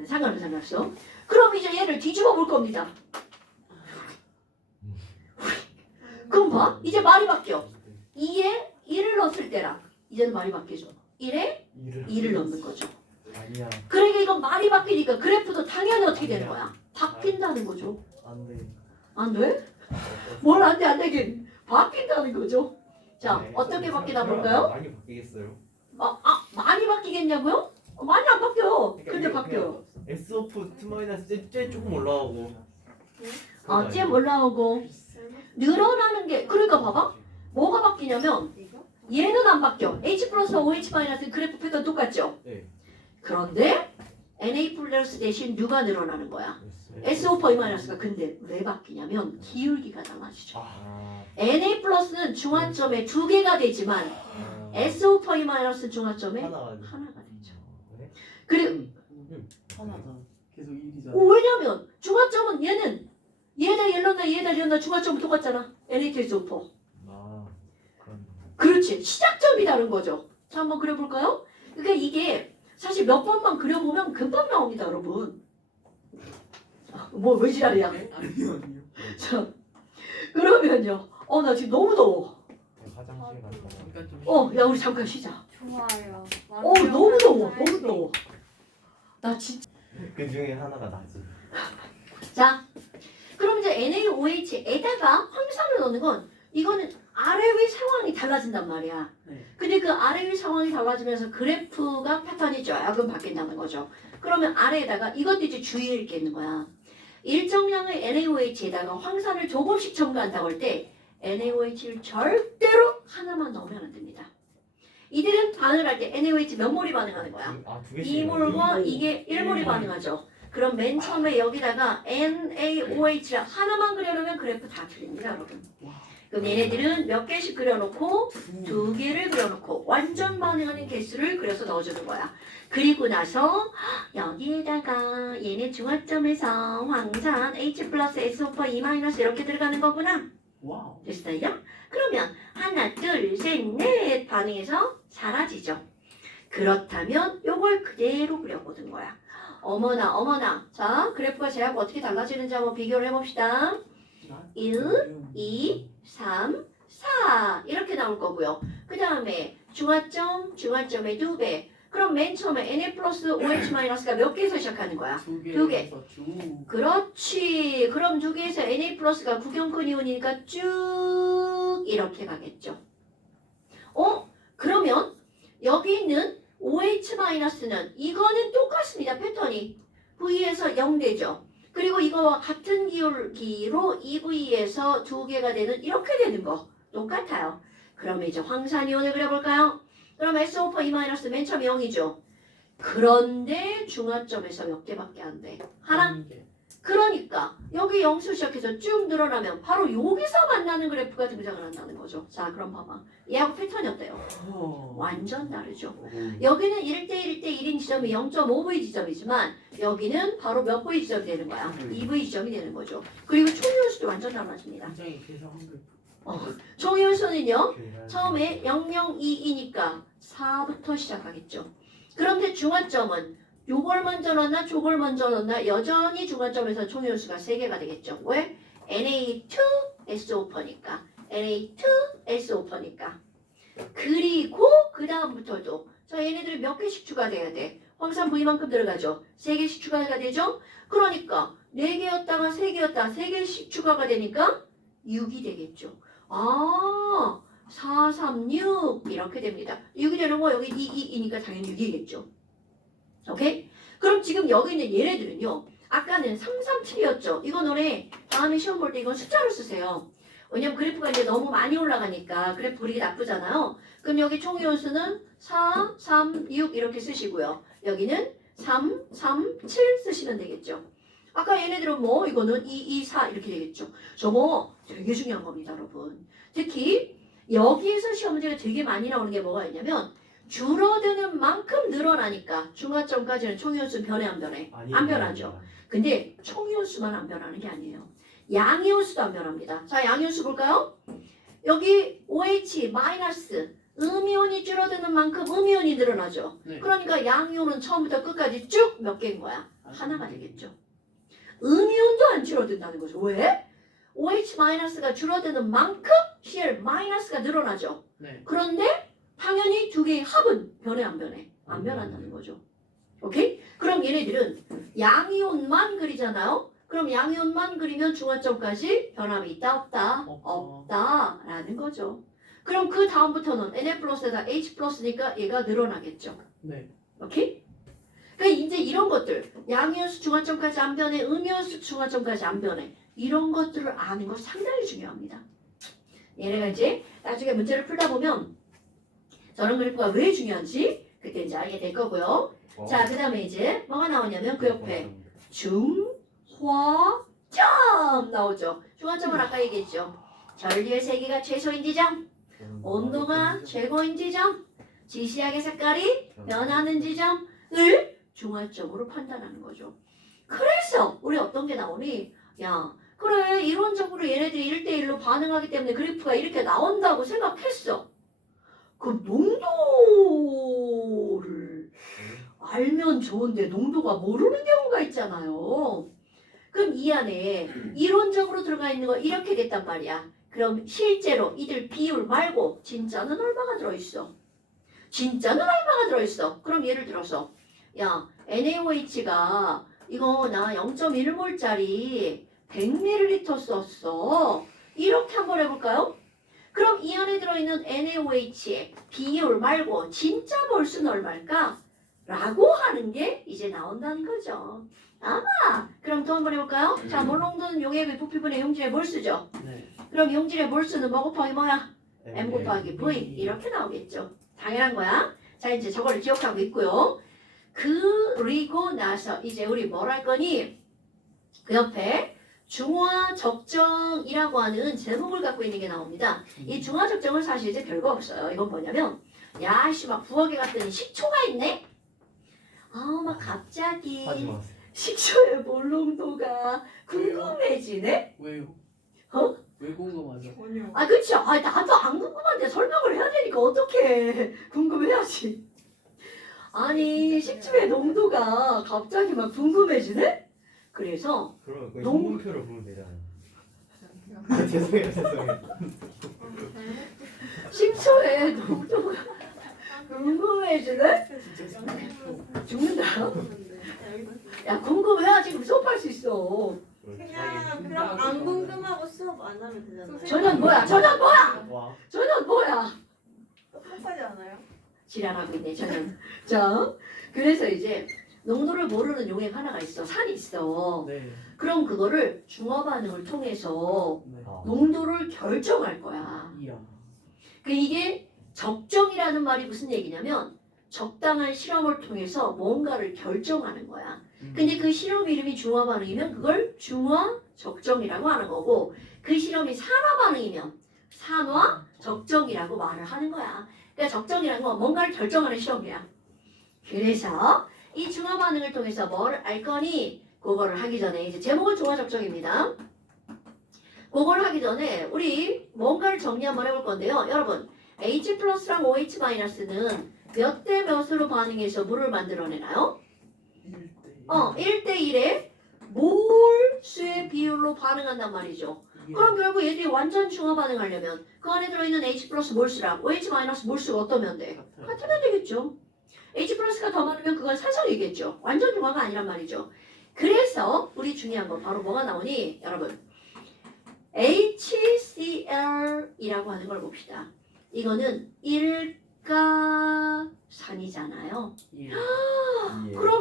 상관없어. 그럼 이제 얘를 뒤집어 볼 겁니다. 그럼 봐. 이제 말이 바뀌어. 2에 1을 넣었을 때랑 이제는 말이 바뀌죠. 1에 2를 넣는 거죠. 아니야. 그러니까 이건 말이 바뀌니까 그래프도 당연히 어떻게 되는 거야? 바뀐다는 거죠. 안돼. 안 돼? 뭘 안 돼, 안 되긴. 바뀐다는 거죠. 자, 어떻게 바뀌나 볼까요? 많이 바뀌겠어요? 많이 바뀌겠냐고요? 많이 안 바뀌어. 근데 바뀌어요. S 오프 2 쟤 조금 올라가고. 쟤 올라오고 늘어나는 게 그러니까 봐봐. 뭐가 바뀌냐면 이거? 얘는 안 바뀌어. H 플러스 OH 마이너스 그래프 패턴 똑같죠? 네. 그런데 NA 플러스 대신 누가 늘어나는 거야? SO4 마이너스가. 근데 왜 바뀌냐면 기울기가 달라지죠. NA 플러스는 중화점에 2개가 되지만 SO4 마이너스 중화점에 하나가 하나가 되죠. 네? 그리고 하나다. 계속 1이잖아. 왜냐면 중화점은 얘다 얘다 중화점은 똑같잖아. NA 대 SO4. 그런. 그렇지. 시작점이 다른 거죠. 자, 한번 그려볼까요? 그러니까 이게 사실 몇 번만 그려보면 금방 나옵니다, 여러분. 왜 지랄이야? 아니요. 자, 그러면요. 나 지금 너무 더워. 화장실 갔다. 잠깐 좀. 야, 우리 잠깐 쉬자. 좋아요. 너무 더워. 너무 더워. 나 진짜. 그 중에 하나가 나지. 자, 그럼 이제 NaOH에다가 황산을 넣는 건 이거는 아래 위 상황이 달라진단 말이야. 네. 근데 그 아래 위 상황이 달라지면서 그래프가 패턴이 조금 바뀐다는 거죠. 그러면 아래에다가 이것도 이제 주의할 게 있는 거야. 일정량의 NaOH에다가 황산을 조금씩 첨가한다고 할 때 NaOH를 절대로 하나만 넣으면 안 됩니다. 이들은 반응을 할 때 NaOH 몇 몰이 반응하는 거야? 두 개씩. 2몰과 이게 1몰이 반응하죠. 그럼 맨 처음에 여기다가 NaOH를 하나만 그려놓으면 그래프 다 틀립니다, 여러분. 그럼 얘네들은 몇 개씩 그려놓고 2개를 그려놓고 완전 반응하는 개수를 그려서 넣어주는 거야. 그리고 나서 여기에다가 얘네 중화점에서 황산 H 플러스 SO4 E 마이너스 이렇게 들어가는 거구나. 와우. 됐어요? 그러면 하나, 둘, 셋, 넷 반응해서 사라지죠. 그렇다면 요걸 그대로 그려보는 거야. 어머나. 자, 그래프가 제하고 어떻게 달라지는지 한번 비교를 해봅시다. 1, 2, 3, 4 이렇게 나올 거고요. 그 다음에 중화점의 2배. 그럼 맨 처음에 Na 플러스 OH 마이너스가 몇 개에서 시작하는 거야? 2개. 그렇지. 그럼 2개에서 Na 플러스가 구경권 이온이니까 쭉 이렇게 가겠죠. 그러면 여기 있는 OH 마이너스는 이거는 똑같습니다. 패턴이 V에서 0되죠. 그리고 이거와 같은 기울기로 EV에서 2개가 되는 이렇게 되는 거 똑같아요. 그러면 이제 황산이온을 그려볼까요? 그럼 SO4 E 마이너스 맨 처음 0이죠. 그런데 중화점에서 몇 개밖에 안 돼? 하나? 그러니까 여기 0수 시작해서 쭉 늘어나면 바로 여기서 만나는 그래프가 등장을 한다는 거죠. 자, 그럼 봐봐. 얘하고 패턴이 어때요? 완전 다르죠. 여기는 1대1, 1인 지점이 0.5V 지점이지만 여기는 바로 몇 V 지점이 되는 거야? 2V 지점이 되는 거죠. 그리고 총이온수도 완전 달라집니다. 굉장히 계산한 거. 총이온수는요. 처음에 002이니까 4부터 시작하겠죠. 그런데 중화점은 요걸 먼저 넣었나 저걸 먼저 넣었나 여전히 중화점에서 총이온수가 3개가 되겠죠. 왜? Na2SO4니까. Na2SO4니까. 그리고 그 다음부터도 자 얘네들이 몇 개씩 추가돼야 돼? 황산 V만큼 들어가죠. 3개씩 추가가 되죠. 그러니까 4개였다가 3개였다 3개씩 추가가 되니까 6이 되겠죠. 4, 3, 6 이렇게 됩니다. 6이 되는 거 여기 2, 2이니까 당연히 6이겠죠. 오케이? 그럼 지금 여기 있는 얘네들은요. 아까는 337이었죠. 이거 너네 다음에 시험 볼 때 이건 숫자로 쓰세요. 왜냐면 그래프가 이제 너무 많이 올라가니까 그래프 그리기 나쁘잖아요. 그럼 여기 총이온수는 4, 3, 6 이렇게 쓰시고요. 여기는 3, 3, 7 쓰시면 되겠죠. 아까 얘네들은 뭐 이거는 2, 2, 4 이렇게 되겠죠. 저거 되게 중요한 겁니다, 여러분. 특히 여기에서 시험 문제가 되게 많이 나오는 게 뭐가 있냐면 줄어드는 만큼 늘어나니까 중간점까지는 총이온수 변해 안 변해? 안 변하죠. 근데 총이온수만 안 변하는 게 아니에요. 양이온수도 안 변합니다. 자, 양이온수 볼까요? 여기 OH 마이너스 음이온이 줄어드는 만큼 음이온이 늘어나죠. 네. 그러니까 양이온은 처음부터 끝까지 쭉 몇 개인 거야? 하나가 되겠죠. 음이온도 안 줄어든다는 거죠. 왜? OH 마이너스가 줄어드는 만큼 Cl 마이너스가 늘어나죠. 네. 그런데 당연히 두 개의 합은 변해 안 변해? 안 변한다는 거죠. 오케이? 그럼 얘네들은 양이온만 그리잖아요. 그럼 양이온만 그리면 중화점까지 변함이 있다 없다? 없다라는 거죠. 그럼 그 다음부터는 Na 플러스에다 H 플러스니까 얘가 늘어나겠죠. 네. 오케이? 그러니까 이제 이런 것들 양이온수 중화점까지 안 변해, 음이온수 중화점까지 안 변해. 이런 것들을 아는 거 상당히 중요합니다. 얘네가 이제 나중에 문제를 풀다 보면 저런 그래프가 왜 중요한지 그때 이제 알게 될 거고요. 자, 그 다음에 이제 뭐가 나오냐면 그 옆에 중화점 나오죠. 중화점은 아까 얘기했죠. 전류의 세기가 최소인 지점, 온도가 최고인 지점, 지시약의 색깔이 변하는 지점을 중화점으로 판단하는 거죠. 그래서 우리 어떤 게 나오니? 야, 그래 이론적으로 얘네들이 1대1로 반응하기 때문에 그래프가 이렇게 나온다고 생각했어. 그럼 농도를 알면 좋은데 농도가 모르는 경우가 있잖아요. 그럼 이 안에 이론적으로 들어가 있는 거 이렇게 됐단 말이야. 그럼 실제로 이들 비율 말고 진짜는 얼마가 들어있어? 진짜는 얼마가 들어있어? 그럼 예를 들어서 야 NaOH가 이거 나 0.1몰짜리 100ml 썼어. 이렇게 한번 해볼까요? 그럼 이 안에 들어있는 NaOH의 비율 말고 진짜 몰수는 얼마일까? 라고 하는 게 이제 나온다는 거죠. 아마 그럼 또 한번 해볼까요? 자, 몰농도는 용액의 부피분의 용질의 몰수죠. 네. 그럼 용질의 몰수는 뭐 곱하기 뭐야? M 곱하기 V 이렇게 나오겠죠. 당연한 거야. 자, 이제 저거를 기억하고 있고요. 그리고 나서 이제 우리 뭘 할 거니? 그 옆에 중화적정이라고 하는 제목을 갖고 있는 게 나옵니다. 이 중화적정은 사실 이제 별거 없어요. 이건 뭐냐면 야씨 막 부엌에 갔더니 식초가 있네? 막 갑자기 하지 마세요. 식초의 몰농도가 궁금해지네? 왜요? 어? 왜 궁금하죠? 전혀. 아 그치? 아 나도 안 궁금한데 설명을 해야 되니까 어떡해. 궁금해야지. 아니 식초의 농도가 갑자기 막 궁금해지네? 그래서 그러면 그 농- 성분표를 보면 되잖아요. 죄송해요. 식초의 농도가 궁금해지네? 죽는다. 야 궁금해야지 그럼 수업할 수 있어. 그냥 안 궁금하고 수업 안 하면 되잖아요. 저녁 뭐야? 저녁 뭐야? 와. 저녁 뭐야? 똑같지 않아요? 지랄하고 있네 저녁. 자 그래서 이제 농도를 모르는 용액 하나가 있어. 산이 있어. 네. 그럼 그거를 중화 반응을 통해서 네. 농도를 결정할 거야. 이야. 그 이게 적정이라는 말이 무슨 얘기냐면 적당한 실험을 통해서 뭔가를 결정하는 거야. 근데 그 실험 이름이 중화 반응이면 그걸 중화 적정이라고 하는 거고 그 실험이 산화 반응이면 산화 적정이라고 말을 하는 거야. 그러니까 적정이라는 건 뭔가를 결정하는 실험이야. 그래서 이 중화 반응을 통해서 뭘 알 거니? 그거를 하기 전에 이제 제목은 중화 적정입니다. 그걸 하기 전에 우리 뭔가를 정리 한번 해볼 건데요. 여러분 H 플러스랑 OH 마이너스는 몇 대 몇으로 반응해서 물을 만들어내나요? 1대1에 몰수의 비율로 반응한단 말이죠. 그럼 결국 얘들이 완전 중화 반응하려면 그 안에 들어있는 H 플러스 몰수랑 OH 마이너스 몰수가 어떠면 돼? 같으면 되겠죠. H 플러스가 더 많으면 그건 산성이겠죠. 완전 중화가 아니란 말이죠. 그래서 우리 중요한 거 바로 뭐가 나오니? 여러분 HCl이라고 하는 걸 봅시다. 이거는 일가산이잖아요. 예. 그럼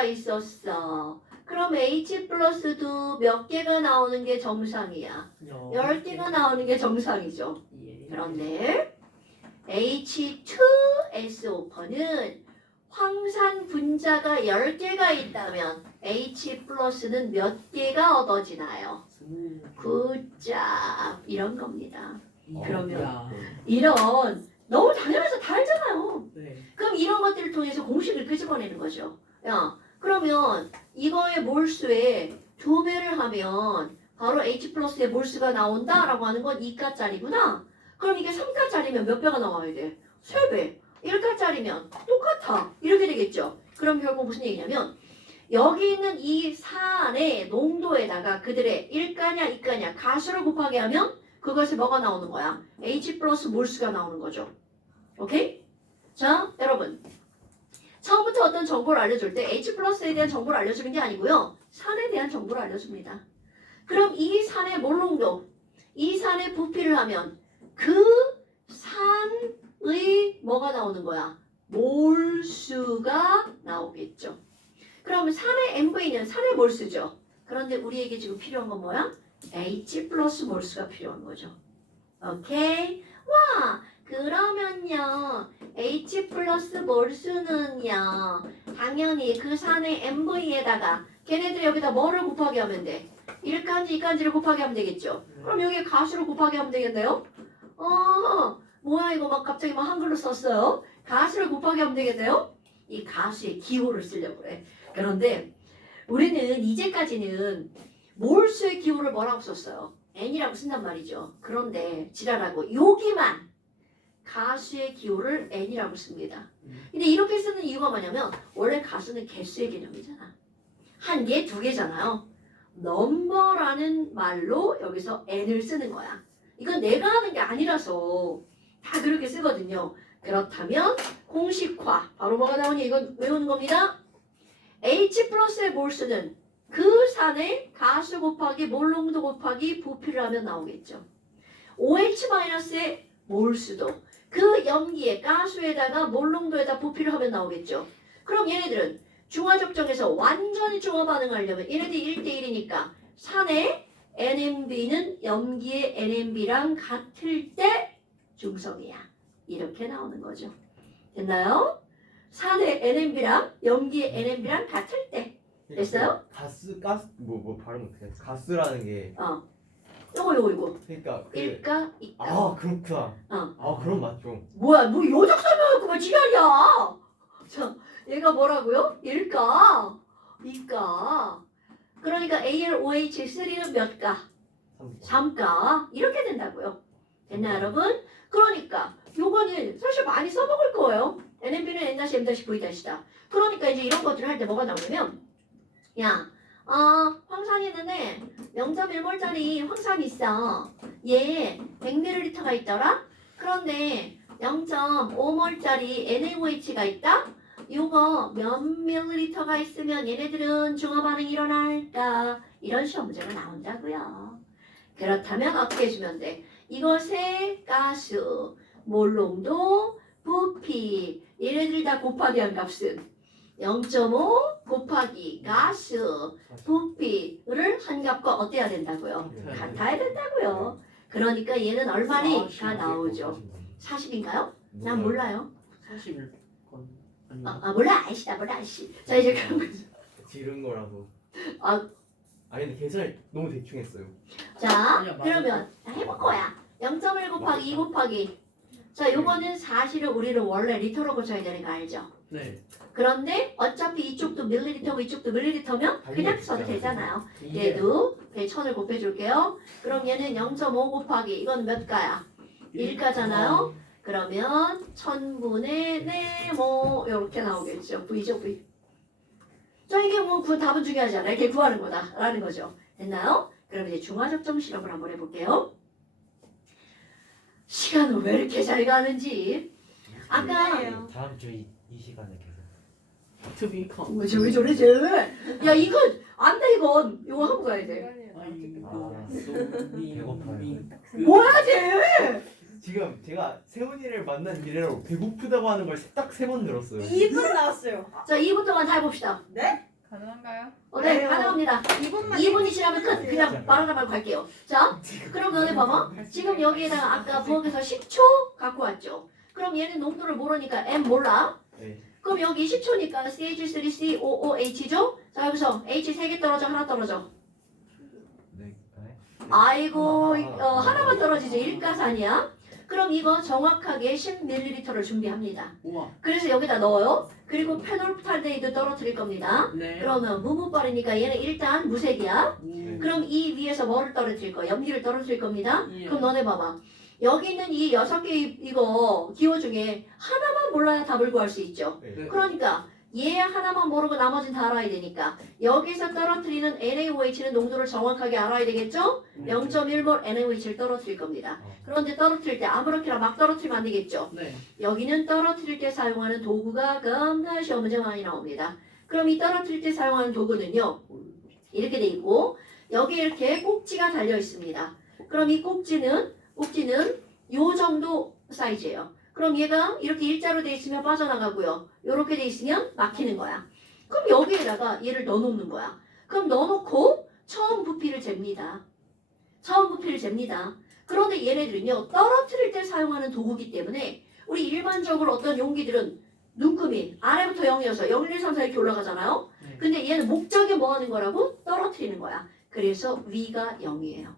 개가 있었어. 그럼 H 플러스도 몇 개가 나오는 게 정상이야. 10개가 나오는 게 정상이죠. 그런데 H2SO4는 황산 분자가 10개가 있다면 H 플러스는 몇 개가 얻어지나요? 9자 이런 겁니다. 그러면 이런 너무 당연해서 다 알잖아요. 네. 그럼 이런 것들을 통해서 공식을 끄집어내는 거죠. 야, 그러면 이거의 몰수에 2배를 하면 바로 H 플러스의 몰수가 나온다라고 하는 건 2가짜리구나. 그럼 이게 3가짜리면 몇 배가 나와야 돼? 3배. 1가짜리면 똑같아. 이렇게 되겠죠. 그럼 결국 무슨 얘기냐면 여기 있는 이 산의 농도에다가 그들의 1가냐 2가냐 가수를 곱하게 하면 그것이 뭐가 나오는 거야? H 플러스 몰수가 나오는 거죠. 오케이? 자, 여러분. 처음부터 어떤 정보를 알려줄 때 H 플러스에 대한 정보를 알려주는 게 아니고요. 산에 대한 정보를 알려줍니다. 그럼 이 산의 몰농도, 이 산의 부피를 하면 그 산의 뭐가 나오는 거야? 몰수가 나오겠죠. 그럼 산의 MV는 산의 몰수죠. 그런데 우리에게 지금 필요한 건 뭐야? H 플러스 몰수가 필요한 거죠. 오케이? 와! 그러면요 H 플러스 몰수는요 당연히 그 산의 MV에다가 걔네들 여기다 뭐를 곱하게 하면 돼? 1간지 2간지를 곱하게 하면 되겠죠. 그럼 여기 가수를 곱하게 하면 되겠네요. 뭐야 이거 막 갑자기 막 한글로 썼어요. 가수를 곱하게 하면 되겠네요. 이 가수의 기호를 쓰려고 그래. 그런데 우리는 이제까지는 몰수의 기호를 뭐라고 썼어요? n이라고 쓴단 말이죠. 그런데 지랄하고 여기만 가수의 기호를 n이라고 씁니다. 근데 이렇게 쓰는 이유가 뭐냐면 원래 가수는 개수의 개념이잖아. 한 개, 두 개잖아요. 넘버라는 말로 여기서 n을 쓰는 거야. 이건 내가 하는 게 아니라서 다 그렇게 쓰거든요. 그렇다면 공식화 바로 뭐가 나오니 이건 외우는 겁니다. H 플러스의 몰수는 그 산의 가수 곱하기 몰농도 곱하기 부피를 하면 나오겠죠. OH 마이너스의 몰수도 그 염기의 가수에다가 몰농도에다 부피를 하면 나오겠죠. 그럼 얘네들은 중화적정에서 완전히 중화 반응하려면 얘네들이 1대1이니까 산의 NMB는 염기의 NMB랑 같을 때 중성이야. 이렇게 나오는 거죠. 됐나요? 산의 NMB랑 염기의 NMB랑 같을 때. 됐어요? 가스 뭐 발음 어떻게 해? 가스라는 게 요거 그러니까 그 1가 2가 아 그렇구나. 그럼 맞죠. 뭐야 뭐 요적 설명하고 뭐 지랄이야. 자 얘가 뭐라고요? 1가 2가 그러니까 ALOH3는 몇 가? 3가 이렇게 된다고요. 됐나 여러분? 그러니까 요거는 사실 많이 써먹을 거예요. NMB는 N-M-V-다. 그러니까 이제 이런 것들을 할 때 뭐가 나오냐면 야, 황산이 있는데 0.1몰짜리 황산이 있어. 얘 100ml가 있더라. 그런데 0.5몰짜리 NaOH가 있다. 요거 몇 밀리리터가 있으면 얘네들은 중화 반응이 일어날까? 이런 시험 문제가 나온다고요. 그렇다면 어떻게 해주면 돼? 이것의 가수, 몰농도, 부피 얘네들 다 곱하기 한 값은 0.5 곱하기 가수, 부피를 한 값과 어때야 된다고요? 같아야 된다고요. 그러니까 얘는 얼마니가 나오죠. 40인가요? 난 몰라요. 41건 몰라 아이씨다 몰라 아이씨. 자 이제 그런 거죠. 지른 거라서. 아. 아니 근데 계산을 너무 대충 했어요. 자 아니야, 맞아. 그러면 해볼 거야. 0.1 곱하기 2 곱하기 자 요거는 사실은 우리는 원래 리터로 고쳐야 되는 거 알죠? 네. 그런데 어차피 이쪽도 밀리리터고 이쪽도 밀리리터면 그냥 써도 되잖아요. 얘도 1000을 곱해줄게요. 그럼 얘는 0.5 곱하기 이건 몇 가야? 1가잖아요. 그러면 1000분의 네모 이렇게 나오겠죠. V죠 V. 자 이게 뭐 답은 중요하지 않아. 이렇게 구하는 거다 라는 거죠. 됐나요? 그럼 이제 중화적정 실험을 한번 해볼게요. 시간은 왜 이렇게 잘 가는지. 아까 다음 주 이 시간에 계속. 투비컴. 왜 저래 쟤? 야 이건 안돼 이건 이거 하고 가야 돼. 배고파요. 뭐야 쟤? 지금 제가 세훈이를 만난 이래로 배고프다고 하는 걸 딱 3번 들었어요. 2분 나왔어요. 자 2분 동안 다 해봅시다. 네? 가능한가요? 네, 가능합니다. 2분만 2분이 지나면 끝. 그냥 말하다 말고 갈게요. 자, 그럼 너네 봐봐. 지금 여기에다가 아까 부엌에서 10초 갖고 왔죠. 그럼 얘는 농도를 모르니까 M 몰라. 네. 그럼 여기 10초니까 CH3COOH죠? 자, 여기서 H 3개 떨어져, 하나 떨어져. 네. 아이고, 하나만 떨어지죠. 일가산이야. 그럼 이거 정확하게 10ml를 준비합니다. 우와. 그래서 여기다 넣어요. 그리고 페놀프탈데이도 떨어뜨릴 겁니다. 네. 그러면 무무빨이니까 얘는 일단 무색이야. 음. 그럼 이 위에서 뭐를 떨어뜨릴 거야? 염기를 떨어뜨릴 겁니다. 예. 그럼 너네 봐봐. 여기 있는 이 6개 이거 기호 중에 하나만 몰라야 답을 구할 수 있죠. 네. 네. 그러니까 얘 하나만 모르고 나머지는 다 알아야 되니까 여기서 떨어뜨리는 NaOH는 농도를 정확하게 알아야 되겠죠? 네. 0.1몰 NaOH를 떨어뜨릴 겁니다. 그런데 떨어뜨릴 때 아무렇게나 막 떨어뜨리면 안 되겠죠? 네. 여기는 떨어뜨릴 때 사용하는 도구가 겁나 시험 문제 많이 나옵니다. 그럼 이 떨어뜨릴 때 사용하는 도구는요. 이렇게 돼 있고 여기 이렇게 꼭지가 달려 있습니다. 그럼 이 꼭지는 요 정도 사이즈예요. 그럼 얘가 이렇게 일자로 돼 있으면 빠져나가고요. 이렇게 돼 있으면 막히는 거야. 그럼 여기에다가 얘를 넣어놓는 거야. 그럼 넣어놓고 처음 부피를 잽니다. 그런데 얘네들은요. 떨어뜨릴 때 사용하는 도구기 때문에 우리 일반적으로 어떤 용기들은 눈금이 아래부터 0이어서 0, 1, 2, 3, 4 이렇게 올라가잖아요. 네. 근데 얘는 목적이 뭐 하는 거라고? 떨어뜨리는 거야. 그래서 위가 0이에요.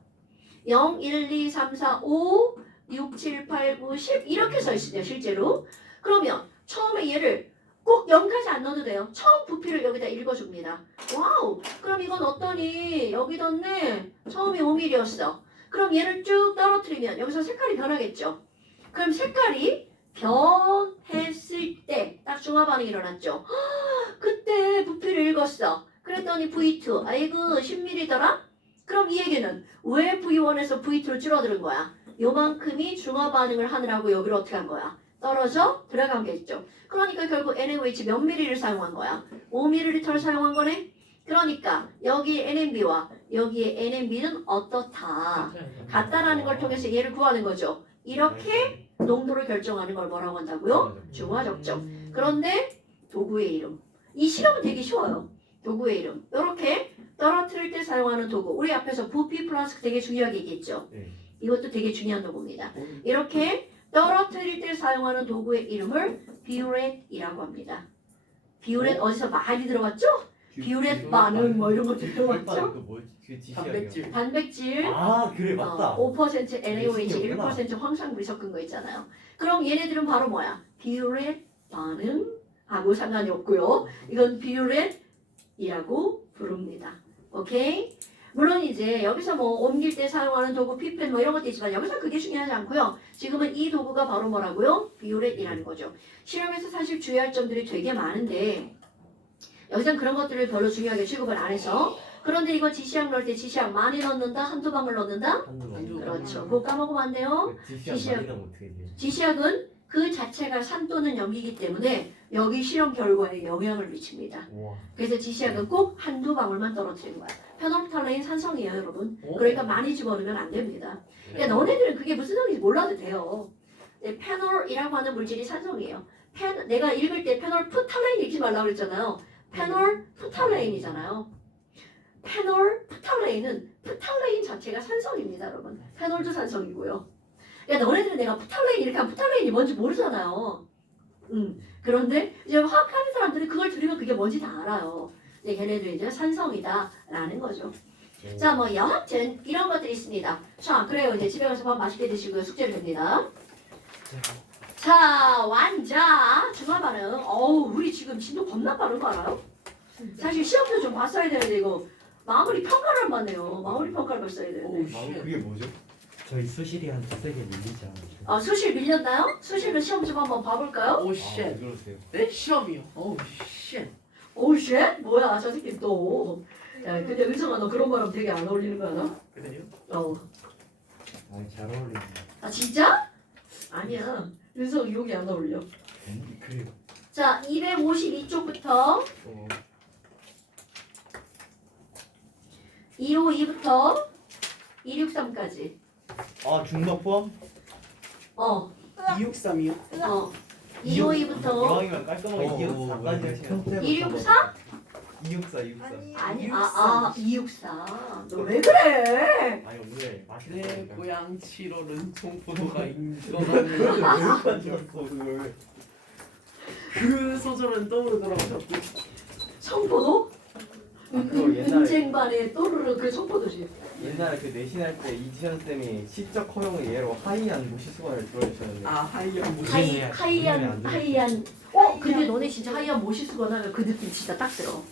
0, 1, 2, 3, 4, 5, 6, 7, 8, 9, 10 이렇게 써 있어요. 실제로. 그러면 처음에 얘를 꼭 0까지 안 넣어도 돼요. 처음 부피를 여기다 읽어줍니다. 와우. 그럼 이건 어떠니? 여기 뒀네. 처음이 5mm였어. 그럼 얘를 쭉 떨어뜨리면 여기서 색깔이 변하겠죠. 그럼 색깔이 변했을 때 딱 중화 반응이 일어났죠. 그때 부피를 읽었어. 그랬더니 V2. 아이고 10mm더라? 그럼 이 얘기는 왜 V1에서 V2로 줄어드는 거야? 요만큼이 중화 반응을 하느라고 여기를 어떻게 한 거야? 떨어져 들어간 게 있죠. 그러니까 결국 NaOH 몇 ml를 사용한 거야? 5ml를 사용한 거네? 그러니까 여기 NMB와 여기에 NMB는 어떻다? 같다라는 걸 통해서 얘를 구하는 거죠. 이렇게 농도를 결정하는 걸 뭐라고 한다고요? 중화적정. 그런데 도구의 이름. 이 실험은 되게 쉬워요. 도구의 이름. 이렇게 떨어뜨릴 때 사용하는 도구. 우리 앞에서 부피 플라스크 되게 중요하게 얘기했죠. 네. 이것도 되게 중요한 도구입니다. 이렇게 떨어뜨릴 때 사용하는 도구의 이름을 비우렛이라고 합니다. 비우렛 어디서 많이 들어봤죠? 비우렛 반응 뭐 이런 거 들어봤죠? 그 뭐지? 그 지시하기요. 단백질. 단백질 아 그래 맞다. 5% NaOH, 신기하구나. 1% 황산물이 섞은 거 있잖아요. 그럼 얘네들은 바로 뭐야? 비우렛 반응하고 상관이 없고요. 이건 비우렛이라고 부릅니다. 오케이? 물론 이제 여기서 뭐 옮길 때 사용하는 도구, 피펜 뭐 이런 것도 있지만 여기서 그게 중요하지 않고요. 지금은 이 도구가 바로 뭐라고요? 비우렛이라는 거죠. 실험에서 사실 주의할 점들이 되게 많은데 여기선 그런 것들을 별로 중요하게 취급을 안 해서 그런데 이거 지시약 넣을 때 지시약 많이 넣는다? 한두 방울 넣는다? 한두 그렇죠. 그거 까먹으면 안 돼요. 지시약 지시약. 많이 나면 어떻게 돼요? 지시약은 그 자체가 산 또는 염기이기 때문에 여기 실험 결과에 영향을 미칩니다. 우와. 그래서 지시약은 꼭 한두 방울만 떨어뜨리는 거야. 페놀프탈레인 산성이에요, 여러분. 오. 그러니까 많이 집어넣으면 안 됩니다. 그러니까 너네들은 그게 무슨 성인지 몰라도 돼요. 네, 페놀이라고 하는 물질이 산성이에요. 내가 읽을 때 페놀프탈레인 읽지 말라고 그랬잖아요. 페놀프탈레인이잖아요. 페놀프탈레인은 프탈레인 자체가 산성입니다, 여러분. 페놀도 산성이고요. 그러니까 너네들은 내가 프탈레인 이렇게 하면 프탈레인이 뭔지 모르잖아요. 그런데 이제 화학하는 사람들은 그걸 들으면 그게 뭔지 다 알아요. 이제 걔네들이 이제 산성이다라는 거죠. 자, 뭐 여하튼 이런 것들이 있습니다. 자, 그래요. 이제 집에 가서 밥 맛있게 드시고요. 숙제를 됩니다. 자, 완자 중화 반응. 어우, 우리 지금 진도 겁나 빠른 거 알아요? 사실 시험도 좀 봤어야 되는데 이거 마무리 평가를 안 받네요. 마무리 평가를 봤어야 되는데. 오우 마음 쉣. 그게 뭐죠? 저희 수실이 한 두세 개 밀리지 않았어요? 수실 밀렸나요? 수실은 시험 좀 한번 봐볼까요? 오우 아, 쉣. 그러세요. 네 시험이요. 오우 쉣. 오우 쉣? 뭐야 저 새끼 또. 야, 근데 은성아 너 그런 거랑 되게 안 어울리는 거 알아? 그래요? 잘 어울리네. 아 진짜? 아니야. 은성 여기 안 어울려. 그래요. 자, 252쪽부터 어, 252부터 263까지. 아 중마 포함? 263이요? 252부터 이왕이면 깔끔하게 어, 기억 4까지 하시면. 264? 264. 아니, 아니 264. 너 왜 그래? 아니 오늘 맛있는 내 거니까. 고향 7월은 청포도가 그걸 인정하는 왜 줬어 그걸. 그 소절은 떠오르더라고 자꾸. 청포도? 그거 옛날에 은쟁반에 또르르 그 청포도지. 옛날에 그 내신할 때 이지현 쌤이 시적 허용을 예로 하이안 모시수관을 들어주셨는데. 아 하이양 무슨 하이안. 근데 너네 진짜 하이안 모시수건 하면 그 느낌 진짜 딱 들어.